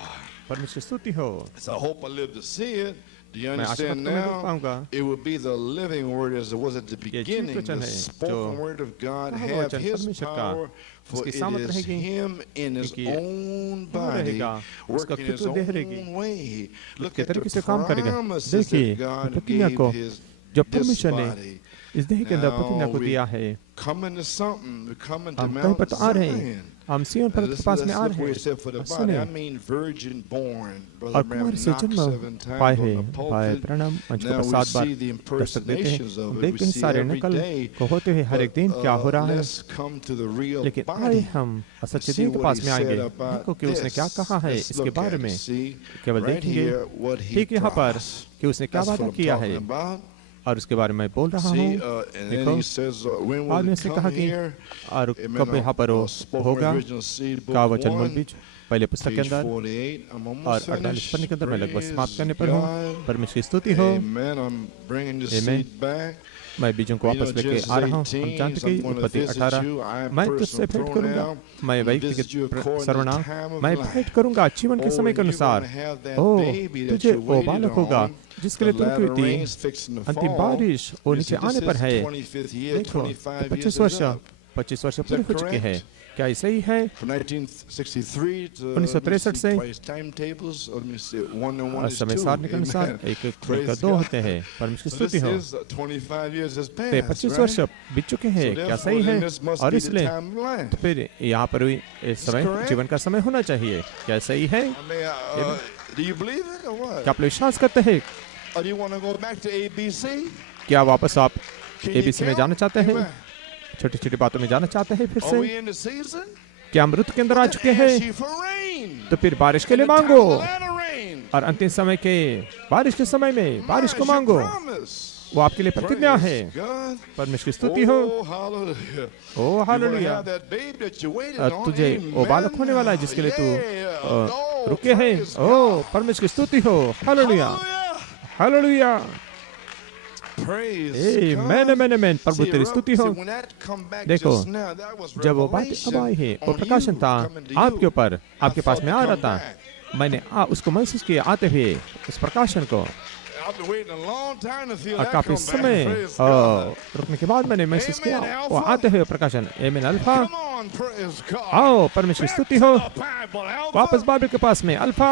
परमेश्वर की स्तुति हो। So I hope I live to see it. Do you मैं आशा understand करता हूँ मैं देख now? पाऊंगा। It would be the living word as it was at the जीवित beginning. वचन The है, spoken जो word of God कहा हुआ have वचन His परमेश्वर का, power, for उसकी it सामर्थ is रहेगी, Him in His क्योंकि own वो body, रहेगा, उसका working His खुद देह रहेगी, own way. Look के at the तरीके से काम करेगा। promises देखिए, that God प्रतिज्ञा gave को His जो this परमेश्वर ने body. इस देह के अंदर Now प्रतिज्ञा को we दिया है। coming to something. We're coming to हम कहीं Mount पर तो आ रहे हैं, Zion. हम सिय्योन पर्वत के पास में आ Let's रहे look where he हैं। said for the और body. I सुने, mean virgin born. Brother और Bram कुमार से knocked जन्म 7 times पाए on हैं। the भाई pulpit. प्रणम मंच Now पर we 7 bar see the Dastak देते हैं। impersonations of हम it. देखते We हैं see सारे every नकल day. को होते हुए हर एक दिन But, क्या हो रहा है। let's come to the real लेकिन आए body. हम सच्चे See देह के what पास he में आएंगे। said about देखो कि उसने क्या this. कहा है Let's इसके look बारे at में। it. See, केवल right देखेंगे here what he ठीक यहाँ पर promised. कि उसने क्या That's what वादा I'm किया है talking about. और उसके बारे में बोल रहा हूँ। See, and then देखो, he says, when बाद will में it उसने come कहा कि here? और Amen. कब यहाँ पर Spoken होगा original seed, book का वचन मूल 1, बीज पहले पुस्तक के page अंदर 48. I'm और almost 48 finished. पन्ने के अंदर मैं लगभग समाप्त करने पर Praise हूँ। God. परमेश्वर की स्तुति हो। Amen. I'm bringing the Amen. seed back. मैं बीजों को You know, वापस लेके Genesis आ रहा हूँ। हम 18, जानते I'm कि going to उत्पत्ति visit 18 you. I am मैं तुझसे personal भेंट करूंगा। pronoun. मैं I'm व्यक्तिगत visit you according to सर्वनाम time of मैं life. भेंट करूंगा जीवन के Oh, समय के and you're अनुसार। gonna have that O baby that तुझे you वो waited बालक होगा on. जिसके The लिए तू latter रुकी थी। rain's fixing to अंतिम fall. बारिश वो You नीचे see, this आने is पर the है। 25th year, देखो 25 25 years वर्ष is up. 25 वर्ष Is पूरे that हो चुके हैं। correct? क्या ये सही है? From 1963 to 1963 से twice timetables. Let me see. 1 and 1 is 2. समय सारणी के अनुसार Amen. एक एक Praise मिलकर 2 God. होते हैं। परमेश्वर की So स्तुति this हो। is 25 years has ते passed, 25 वर्ष right? बीत चुके हैं। So क्या therefore, सही है? then this must और be the इसलिए time of life. तो फिर यहाँ पर भी इस समय correct? जीवन का समय होना चाहिए। क्या सही है? I mean, do you believe it or what? क्या आप लोग विश्वास करते हैं? Or do you want to go back to ABC? क्या वापस आप Can you ABC में count? जाना चाहते हैं? Amen. छोटी छोटी बातों में जाना चाहते हैं फिर Are we से? in the season? क्या हम ऋतु के अंदर आ चुके Ask हैं? you for rain. तो फिर बारिश के In लिए the time मांगो of latter rain. और अंतिम समय के बारिश के समय में बारिश को It's your मांगो। promise. वो आपके लिए प्रतिज्ञा है। Praise God. परमेश्वर की स्तुति हो। Oh, hallelujah. Oh You're gonna hallelujah. have that babe that you waited और on. तुझे वो बालक होने वाला है जिसके लिए तू Yeah. Oh, रुके हैं। praise ओ परमेश्वर की स्तुति हो। Hallelujah Hallelujah. हालेलुया। आमेन। प्रभु तेरी स्तुति हो। देखो जब वो बात अब आई है, वो प्रकाशन था आपके ऊपर, आपके पास में आ रहा था। मैंने उसको महसूस किया आते हुए उस प्रकाशन को। काफी समय रुकने के बाद मैंने महसूस किया वो आते हुए प्रकाशन। आमीन। अल्फा आओ, परमेश्वर स्तुति हो। वापस बाइबल के पास में अल्फा।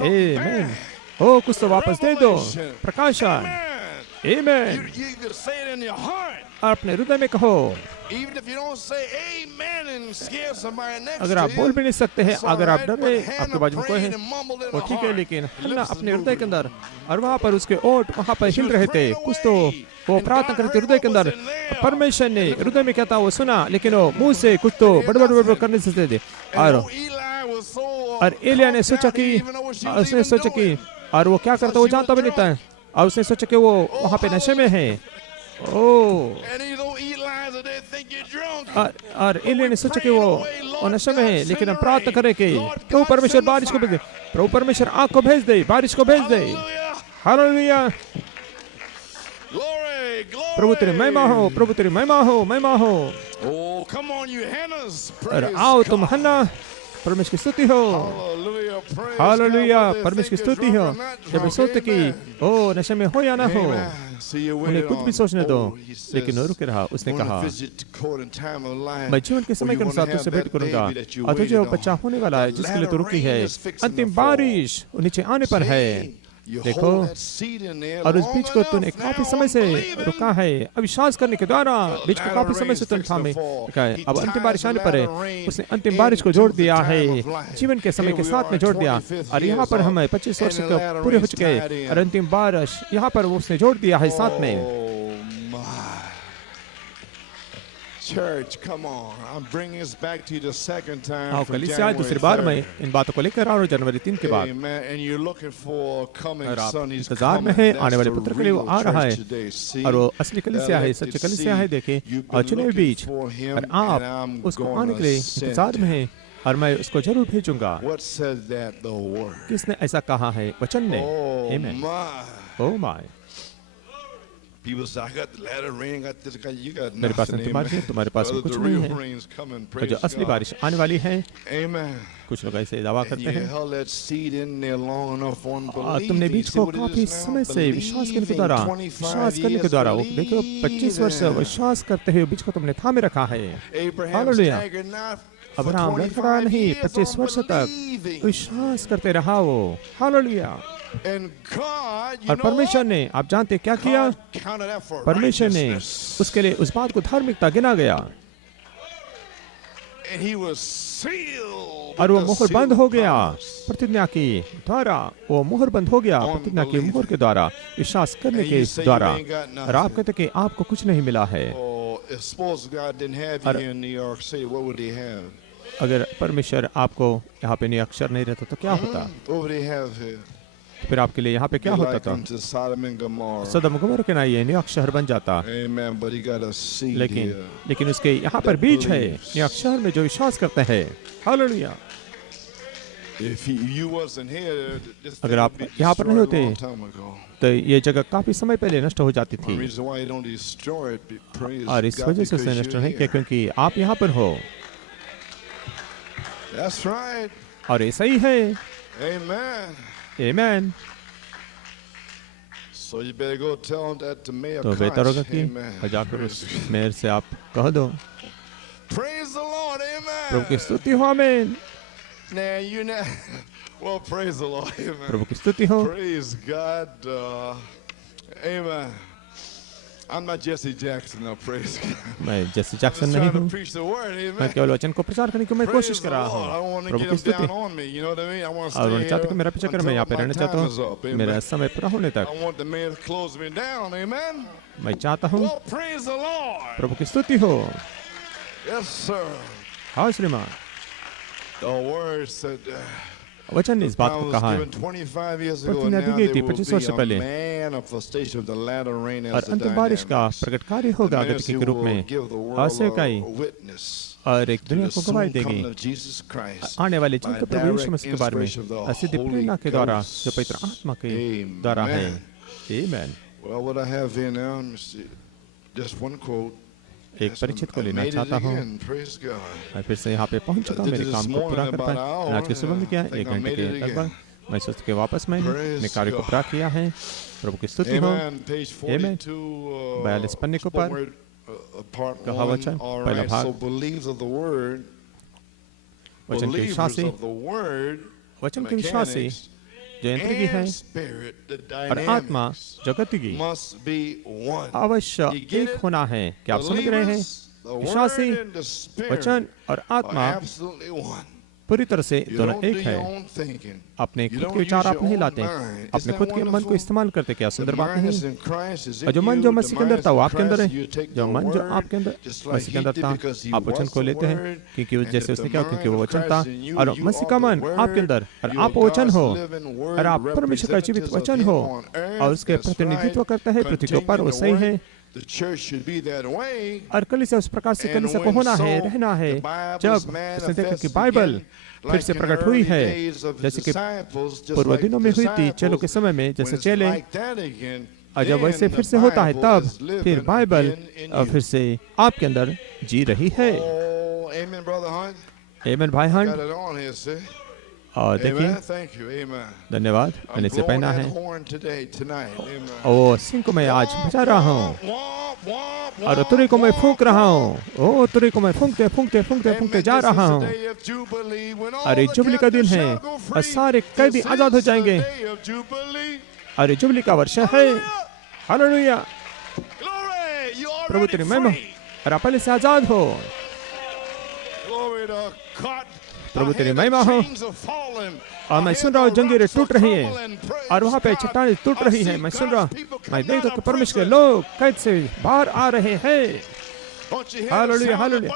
आमीन। ओ कुछ तो वापस दे दो प्रकाशन। आमीन। अपने हृदय में कहो। अगर आप बोल भी नहीं सकते हैं, अगर आप डर रहे, आपके बाजू में कोई है वो ठीक है, लेकिन हन्ना अपने हृदय के अंदर, और वहाँ पर उसके ओठ वहाँ पर हिल रहे थे। कुछ तो वो प्रार्थना करते हृदय के अंदर। परमेश्वर ने हृदय में क्या था वो सुना, लेकिन वो मुंह से कुछ तो बड़बड़ करने से थे। और एलिया ने सोचा कि उसने सोचा कि और वो क्या करता वो जानता भी नहीं था, और उसने सोचा कि वो वहाँ पे नशे में है। और एलिया ने सोचा कि वो नशे में है, लेकिन हम प्रार्थना करें कि प्रभु परमेश्वर बारिश को भेज दे, प्रभु परमेश्वर आग को भेज दे, बारिश को भेज दे। हालेलुया। प्रभु तेरी महिमा हो, प्रभु तेरी महिमा हो, महिमा हो। और आओ तुम हन्ना, परमेश्वर की स्तुति हो। हालेलुया। परमेश्वर की स्तुति हो। जब सोचते कि ओ नशे में हो या ना हो, उन्हें कुछ भी सोचने दो, लेकिन वो रुके रहा। उसने कहा मैं जीवन के समय के अनुसार तुझसे भेंट करूंगा, और तुझे वो बच्चा होने वाला है जिसके लिए तू रुकी है। अंतिम बारिश नीचे आने पर है। देखो, और उस बीज को तूने काफी समय से रुका है। अविश्वास करने के द्वारा बीज को काफी समय से तुम थामे रखा है। अब अंतिम बारिश आने पर है। उसने अंतिम बारिश को जोड़ दिया है, जीवन के समय के साथ में जोड़ दिया। और यहाँ पर हमें 25 वर्ष पूरे हो चुके हैं, और अंतिम बारिश यहाँ पर उसने जोड़ दिया है साथ में। Church, come on. I'm bringing us back to you the second time from कलीसिया दूसरी बार मैं इन बातों को लेकर आ रहा हूँ जनवरी 3 के बाद। And you're looking for coming son. He's इंतजार में है आने वाले पुत्र के लिए, वो आ रहा है। और वो असली कलीसिया है, सच्ची कलीसिया है। देखे और चुने हुए बीज, और आप उसको आने के लिए इंतजार में है, और मैं उसको जरूर भेजूंगा। किसने ऐसा कहा है? वचन ने। आमीन। Oh my. People say, I got the latter rain, got this, you got मेरे पास अंतिम बारिश है, तुम्हारे पास कुछ नहीं है। तो जो असली बारिश आने वाली है, कुछ लोग ऐसे दावा करते हैं। तुमने बीज को काफी समय से विश्वास करने के द्वारा वो देखो 25 वर्ष विश्वास करते हुए बीज को तुमने थामे रखा है। हालेलुया। अब्राहम लड़खड़ा नहीं, 25 वर्ष तक विश्वास करते रहा वो। हालेलुया। और परमेश्वर ने, आप जानते क्या किया? परमेश्वर ने उसके लिए उस बात को धार्मिकता गिना गया, और वो मोहर बंद हो गया प्रतिज्ञा की द्वारा। वो मोहर बंद हो गया प्रतिज्ञा की मोहर के द्वारा, विश्वास करने के द्वारा। और आप कहते कि आपको कुछ नहीं मिला है। अगर परमेश्वर आपको यहाँ पे न्यूयॉर्क शहर नहीं रहता तो क्या होता? फिर आपके लिए यहाँ पे क्या होता था? सदम गमोरा के नहीं, न्यूयॉर्क शहर बन जाता। लेकिन उसके यहाँ पर बीज है न्यूयॉर्क शहर में जो विश्वास करते हैं। हालेलुया। अगर आप यहाँ पर नहीं होते तो ये जगह काफी समय पहले नष्ट हो जाती थी, और इस वजह से उसे नष्ट नहीं किया क्योंकि आप यहाँ पर हो। और ऐसा ही है। Amen. तो बेहतर होगा कि जाकर उस मेयर से आप कह दो, प्रभु की स्तुति हो। आमीन। प्रभु की स्तुति हो। I'm not Jesse Jackson, no, praise God. मैं जेसी जैक्सन नहीं हूँ। मैं केवल वचन को प्रचार करने की मैं कोशिश कर रहा हूँ। प्रभु की स्तुति। और उन्हें चाहते कि मेरा पीछा करें, मैं यहाँ पे रहना चाहता हूँ मेरा समय पूरा होने तक। मैं चाहता हूँ प्रभु की स्तुति हो। हाँ श्रीमान। वचन ने इस बात को कहा है। प्रतिज्ञा दी गई थी 25 वर्ष पहले, और अंतिम बारिश का प्रकट कार्य होगा गति के रूप में। सेवकाई और एक दुनिया को गवाही देगी आने वाले जीवित प्रभु यीशु मसीह के बारे में, सिद्ध प्रेरणा के द्वारा जो पवित्र आत्मा के द्वारा है। आमीन। Well, what I have here now, let me see, just one quote. एक परिचित को लेना चाहता हूँ। मैं फिर से यहाँ पे पहुँच चुका, मेरे काम को पूरा कर पाया। आज के सुबह में क्या 1 घंटे के लगभग मैं सोच के वापस मैंने कार्य को पूरा किया है। प्रभु की स्तुति हो। आमीन। 42 पन्ने के ऊपर कहा वचन पहला भाग, वचन के विश्वासी, वचन के विश्वासी जो यंत्रिकी है और आत्मा जो गतिकी अवश्य एक होना है। क्या आप समझ रहे हैं? विश्वासी, वचन और आत्मा पूरी तरह से दोनों एक है। अपने खुद के विचार आप नहीं लाते, अपने खुद के मन को इस्तेमाल करते। क्या सुंदर बात नहीं? और जो मन जो मसीह के अंदर था वो आपके अंदर है। जो मन जो आपके अंदर मसीह के अंदर था, आप वचन को लेते हैं क्योंकि जैसे उसने क्या, क्योंकि वो वचन था। और मसीह का मन आपके अंदर और आप वचन हो और आप परमेश्वर का जीवित वचन हो और उसके प्रतिनिधित्व करता है पृथ्वी के ऊपर, वो सही है। और कलीसिया उस प्रकार से कलीसिया को होना है, रहना है। जब उसने देखा कि बाइबल फिर से प्रकट हुई है, जैसे कि पूर्व दिनों में हुई थी, चेलों के समय में जैसे चेले, और जब वैसे फिर से होता है तब फिर बाइबल फिर से आपके अंदर जी रही है। आमीन भाई हंट। और देखिए, धन्यवाद, मैंने इसे पहना है। ओ सिंह को मैं आज बजा रहा हूँ और तुरी को मैं फूंक रहा हूँ। ओ तुरी को मैं फूंकते फूंकते फूंकते फूंकते जा रहा हूँ। अरे जुबली का दिन है और सारे कैदी आजाद हो जाएंगे। अरे जुबली का वर्ष है। हालेलुया। प्रभु तेरी महिमा और आप पहले से आजाद हो। प्रभु तेरी महिमा हो। और मैं सुन रहा हूँ जंजीरें टूट रही हैं और वहाँ पे चट्टानें टूट रही हैं। मैं सुन रहा हूँ, मैं देखता हूँ कि परमेश्वर के लोग कैद से बाहर आ रहे हैं। Hallelujah hallelujah.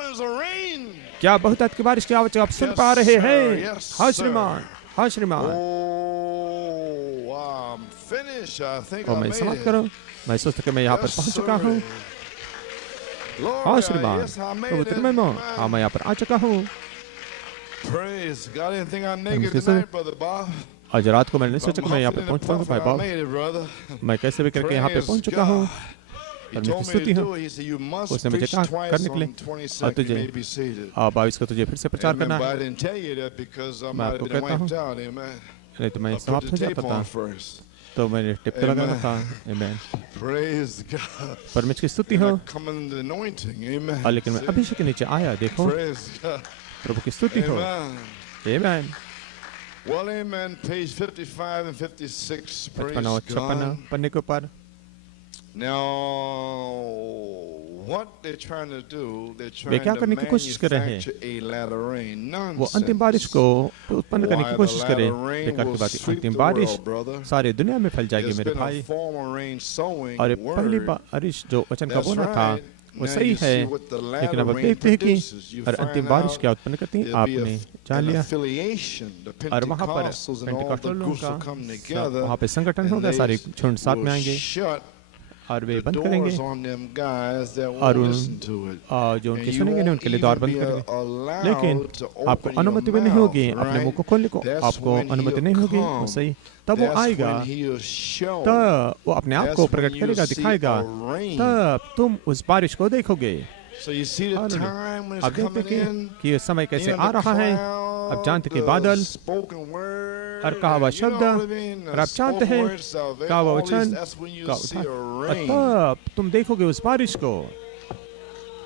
क्या बहुतायत की बारिश की आवाज़ आप सुन पा रहे हैं? हाँ श्रीमान, हाँ श्रीमान। और मैं समाप्त करूँ। मैं सोचता कि मैं यहाँ पर पहुँच चुका हूँ। हाँ श्रीमान, प्रभु तेरी महिमा। हाँ मैं यहाँ पर आ चुका हूँ। आज रात को मैंने नहीं सोचा कि मैं यहाँ पे पहुँच पाऊंगा भाई बाब। मैं कैसे भी करके यहाँ पे पहुँच चुका हूँ और मेरी स्तुति हो। उसने मुझे कहा करने के लिए और तुझे 22 को तुझे फिर से प्रचार करना है। मैं आपको कहता हूँ, नहीं तो मैं समाप्त हो जाता था, तो मैंने टिप के लगाना था। आमीन। परमेश्वर की स्तुति हो। लेकिन मैं अभिषेक के नीचे आया, देखो प्रभु की स्तुति हो। आमीन। Well, amen. Page 55 and 56. Praise 56 God. पन्ने के ऊपर। Now, what they're trying to do, they're way trying क्या to करने की कोशिश कर रहे हैं? manufacture a latter rain. वो अंतिम बारिश को उत्पन्न करने की कोशिश करें। बेकार की बात है, अंतिम बारिश सारी दुनिया में फैल जाएगी मेरे भाई। और पहली बारिश जो वचन का बोना था वो सही है, लेकिन अब देखते हैं कि और अंतिम बारिश क्या उत्पन्न करती है। आपने जान लिया और वहाँ पर पेंटिकॉस्टल लोगों का वहाँ पे संगठन होगा, सारे झुंड साथ में आएंगे और वे बंद करेंगे और जो उनके सुनेंगे नहीं उनके लिए द्वार बंद करेंगे। लेकिन आपको अनुमति भी नहीं होगी अपने मुंह को खोलने को, आपको अनुमति नहीं होगी। वो सही, तब वो आएगा, तब वो अपने आप को प्रकट करेगा, दिखाएगा, तब तुम उस बारिश को देखोगे। अब देखते हैं कि ये समय कैसे आ रहा है। अब जानते कि बादल और कहा हुआ शब्द और आप जानते हैं कहा हुआ वचन का उठा, तब तुम देखोगे उस बारिश को।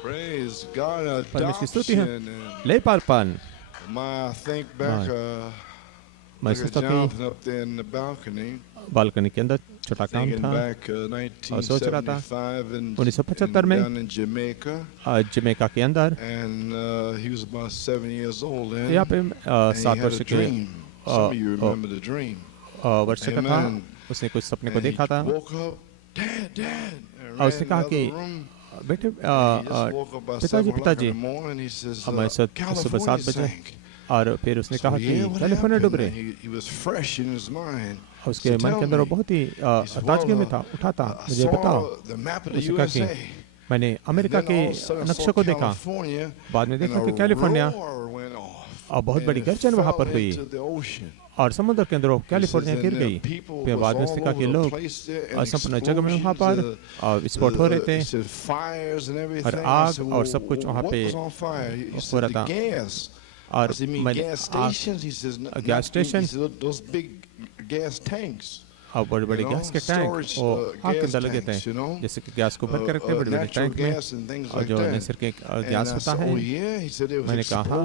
परमेश्वर की स्तुति है। ले पारपन मैं सोचता कि बालकनी के अंदर छोटा काम था और सोच रहा था 1975 में जमैका के अंदर यहाँ पे 7 वर्ष के वर्ष का था। उसने कुछ सपने को देखा था और उसने कहा कि बेटे पिताजी हमारे साथ सुबह 7 बजे। और फिर उसने कहा कि कैलिफोर्निया डूब रहे। उसके मन के अंदर वो बहुत ही ताजगी में था, उठा था, मुझे बताओ। उसने कहा कि मैंने अमेरिका के नक्शे को देखा, बाद में देखा कि कैलिफोर्निया और बहुत बड़ी गर्जन वहाँ पर हुई और समुद्र के अंदर कैलिफोर्निया गिर गई। फिर बाद में उसने कहा कि लोग संपूर्ण जगह में वहाँ पर विस्फोट हो रहे थे और आग और सब कुछ वहाँ पे हो रहा था। और गैस स्टेशन और बड़े बड़े गैस के टैंक और आग के अंदर लगे थे, जैसे कि गैस को भर के रखते हैं बड़े बड़े टैंक में, और जो नैसर्गिक गैस होता है। मैंने कहा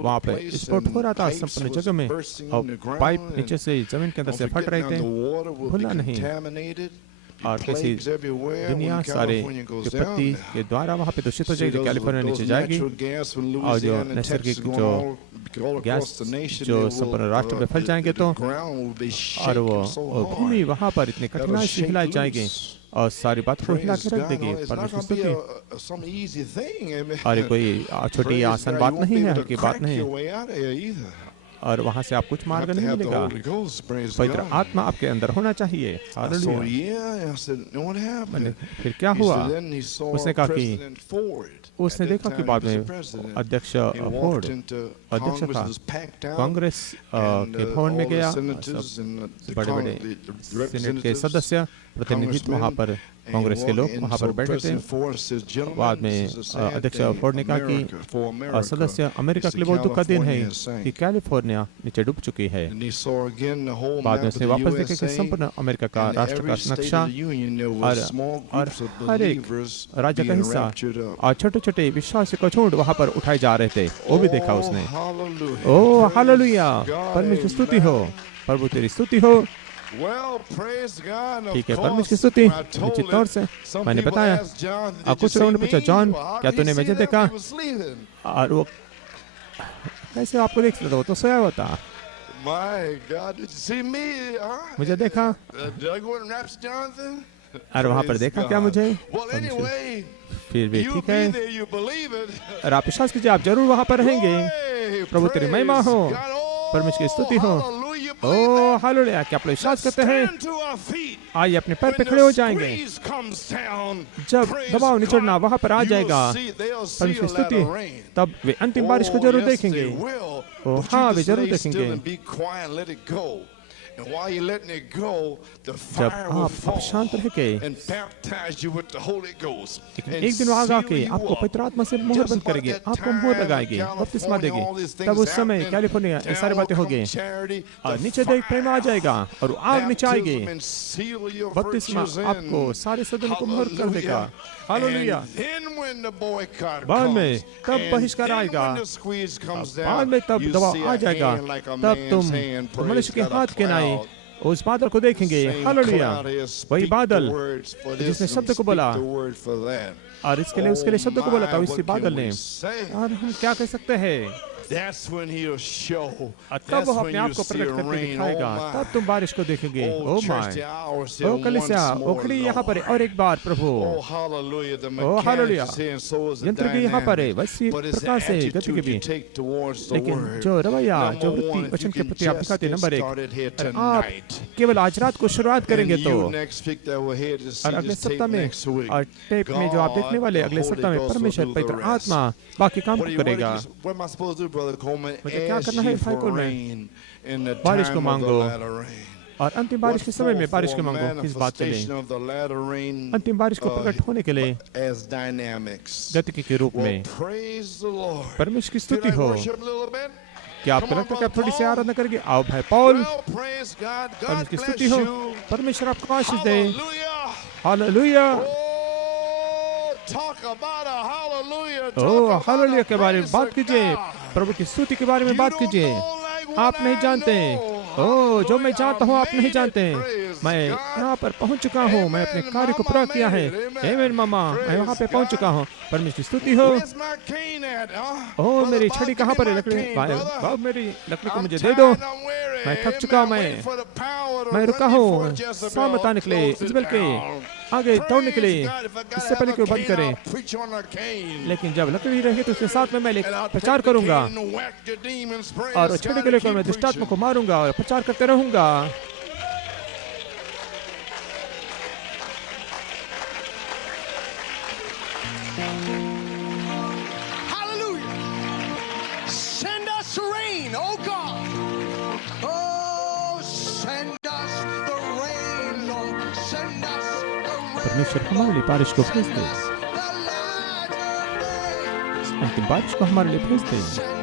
वहाँ पे विस्फोट हो रहा था संपूर्ण जगह में और पाइप नीचे से जमीन के अंदर से फट रहे थे, भूलना नहीं। और कैसी दुनिया सारे विपत्ति के द्वारा वहाँ पे दूषित हो जाएगी, जो कैलिफोर्निया नीचे जाएगी, और जो नैसर्गिक जो गैस जो संपूर्ण राष्ट्र में फैल जाएंगे तो, और वो भूमि वहाँ पर इतनी कठिनाई से हिलाई जाएगी और सारी बात को हिला के रख देगी। परमेश्वर स्तुति। और कोई छोटी आसान बात नहीं है, हल्की बात नहीं है, और वहाँ से आप कुछ मार्ग नहीं मिलेगा। पवित्र आत्मा आपके अंदर होना चाहिए। हालेलुया। फिर क्या हुआ? उसने कहा कि उसने देखा कि बाद में अध्यक्ष फोर्ड अध्यक्ष था, कांग्रेस के भवन में गया, बड़े बड़े सीनेट के सदस्य प्रतिनिधित्व वहाँ पर कांग्रेस के लोग वहाँ पर बैठे थे। बाद में अध्यक्ष फोर्ड ने कहा कि सदस्य अमेरिका के लिए बहुत दुख का दिन है कि कैलिफोर्निया नीचे डूब चुकी है। बाद में उसने वापस देखा कि संपूर्ण अमेरिका का राष्ट्र का नक्शा और हर एक राज्य का हिस्सा और छोटे छोटे विश्वासी को झुंड वहाँ पर उठाए जा रहे थे, वो भी देखा उसने। ओह हालेलुया, परमेश्वर की स्तुति हो, प्रभु तेरी स्तुति हो। ठीक है, परमेश्वर की स्तुति। निश्चित तौर से मैंने बताया, कुछ लोगों ने पूछा, जॉन क्या तूने मुझे देखा? और वो कैसे आपको देख सकता, वो तो सोया हुआ था। मुझे देखा? और वहाँ पर देखा क्या मुझे? फिर भी ठीक है, और आप विश्वास कीजिए, आप जरूर वहाँ पर रहेंगे। प्रभु तेरी महिमा हो, परमेश्वर की स्तुति हो। ओह हालेलुया, क्या आप विश्वास करते हैं? आइए अपने पैर पे खड़े हो जाएंगे। जब दबाव निचोड़ना वहां पर आ जाएगा, परमेश्वर की स्तुति, तब वे अंतिम बारिश को जरूर देखेंगे। ओह हाँ, वे जरूर देखेंगे। जब आप शांत रह के, एक दिन आगा के आपको पवित्र आत्मा से मोहर बंद करेगी, आपको मोहर लगाएगी, बपतिस्मा देगी, तब उस समय कैलिफोर्निया ये सारी बातें होगी और नीचे देख प्रेम आ जाएगा और आग नीचे आएगी। बपतिस्मा आपको सारे सदन को मोहर कर देगा। हालेलुया। बाद में तब बहिष्कार आएगा, बाद में तब दबाव आ जाएगा, तब तुम मनुष्य के हाथ के नाई उस बादल को देखेंगे। हालेलुया। वही बादल जिसने शब्द को बोला और इसके लिए उसके लिए शब्द को बोला था, इसी बादल ने। और हम क्या कह सकते हैं? तब वो अपने आप को प्रकट करके दिखाएगा, तब तुम बारिश को देखेंगे। ओ माय, ओ कलीसिया, ओ खड़ी यहाँ पर और एक बार प्रभु। ओ हालेलुया। यंत्र भी यहाँ पर है, वैसी प्रकार से गति की भी, लेकिन जो रवैया, जो वृत्ति वचन के प्रति आप दिखाते, नंबर 1, आप केवल आज रात को शुरुआत करेंगे तो, और अगले सप्ताह में और टेप में जो आप देखने वाले अगले सप्ताह में परमेश्वर पवित्र आत्मा बाकी काम करेगा। मुझे क्या करना है? भाई को में बारिश को मांगो, और अंतिम बारिश के समय में बारिश को मांगो। किस बात के लिए? अंतिम बारिश को प्रकट होने के लिए गतिकी के रूप में। परमेश्वर की स्तुति हो। क्या आपको लगता है कि आप थोड़ी सी आराधना करेंगे? आओ भाई पौल, परमेश्वर की स्तुति हो, परमेश्वर आपको आशीष दे। हालेलुया। ओह हालेलुया के बारे में बात कीजिए, प्रभु की स्तुति के बारे में बात कीजिए। आप नहीं जानते, ओह जो मैं जानता हूँ आप नहीं जानते। मैं यहाँ पर पहुँच चुका हूँ, मैं अपने कार्य को पूरा किया है। आमीन मामा, मैं वहाँ पे पहुँच चुका हूँ। परमेश्वर की स्तुति हो। ओह मेरी छड़ी कहाँ पर है? लकड़ी, बाबू मेरी लकड़ी को मुझे दे दो। मैं थक चुका हूँ, मैं रुका हूँ। सामत आने के लिए, इज़बेल के आगे दौड़ने के लिए, इससे पहले कि वो बंद करें। लेकिन जब लकड़ी रहेगी तो उसके साथ में मैं प्रचार करूंगा, और छड़ी के लेकर मैं दुष्टात्मा को मारूंगा और प्रचार करते रहूंगा। परमेश्वर हमारे लिए बारिश को भेज दे, अंतिम बारिश को हमारे लिए भेज दे।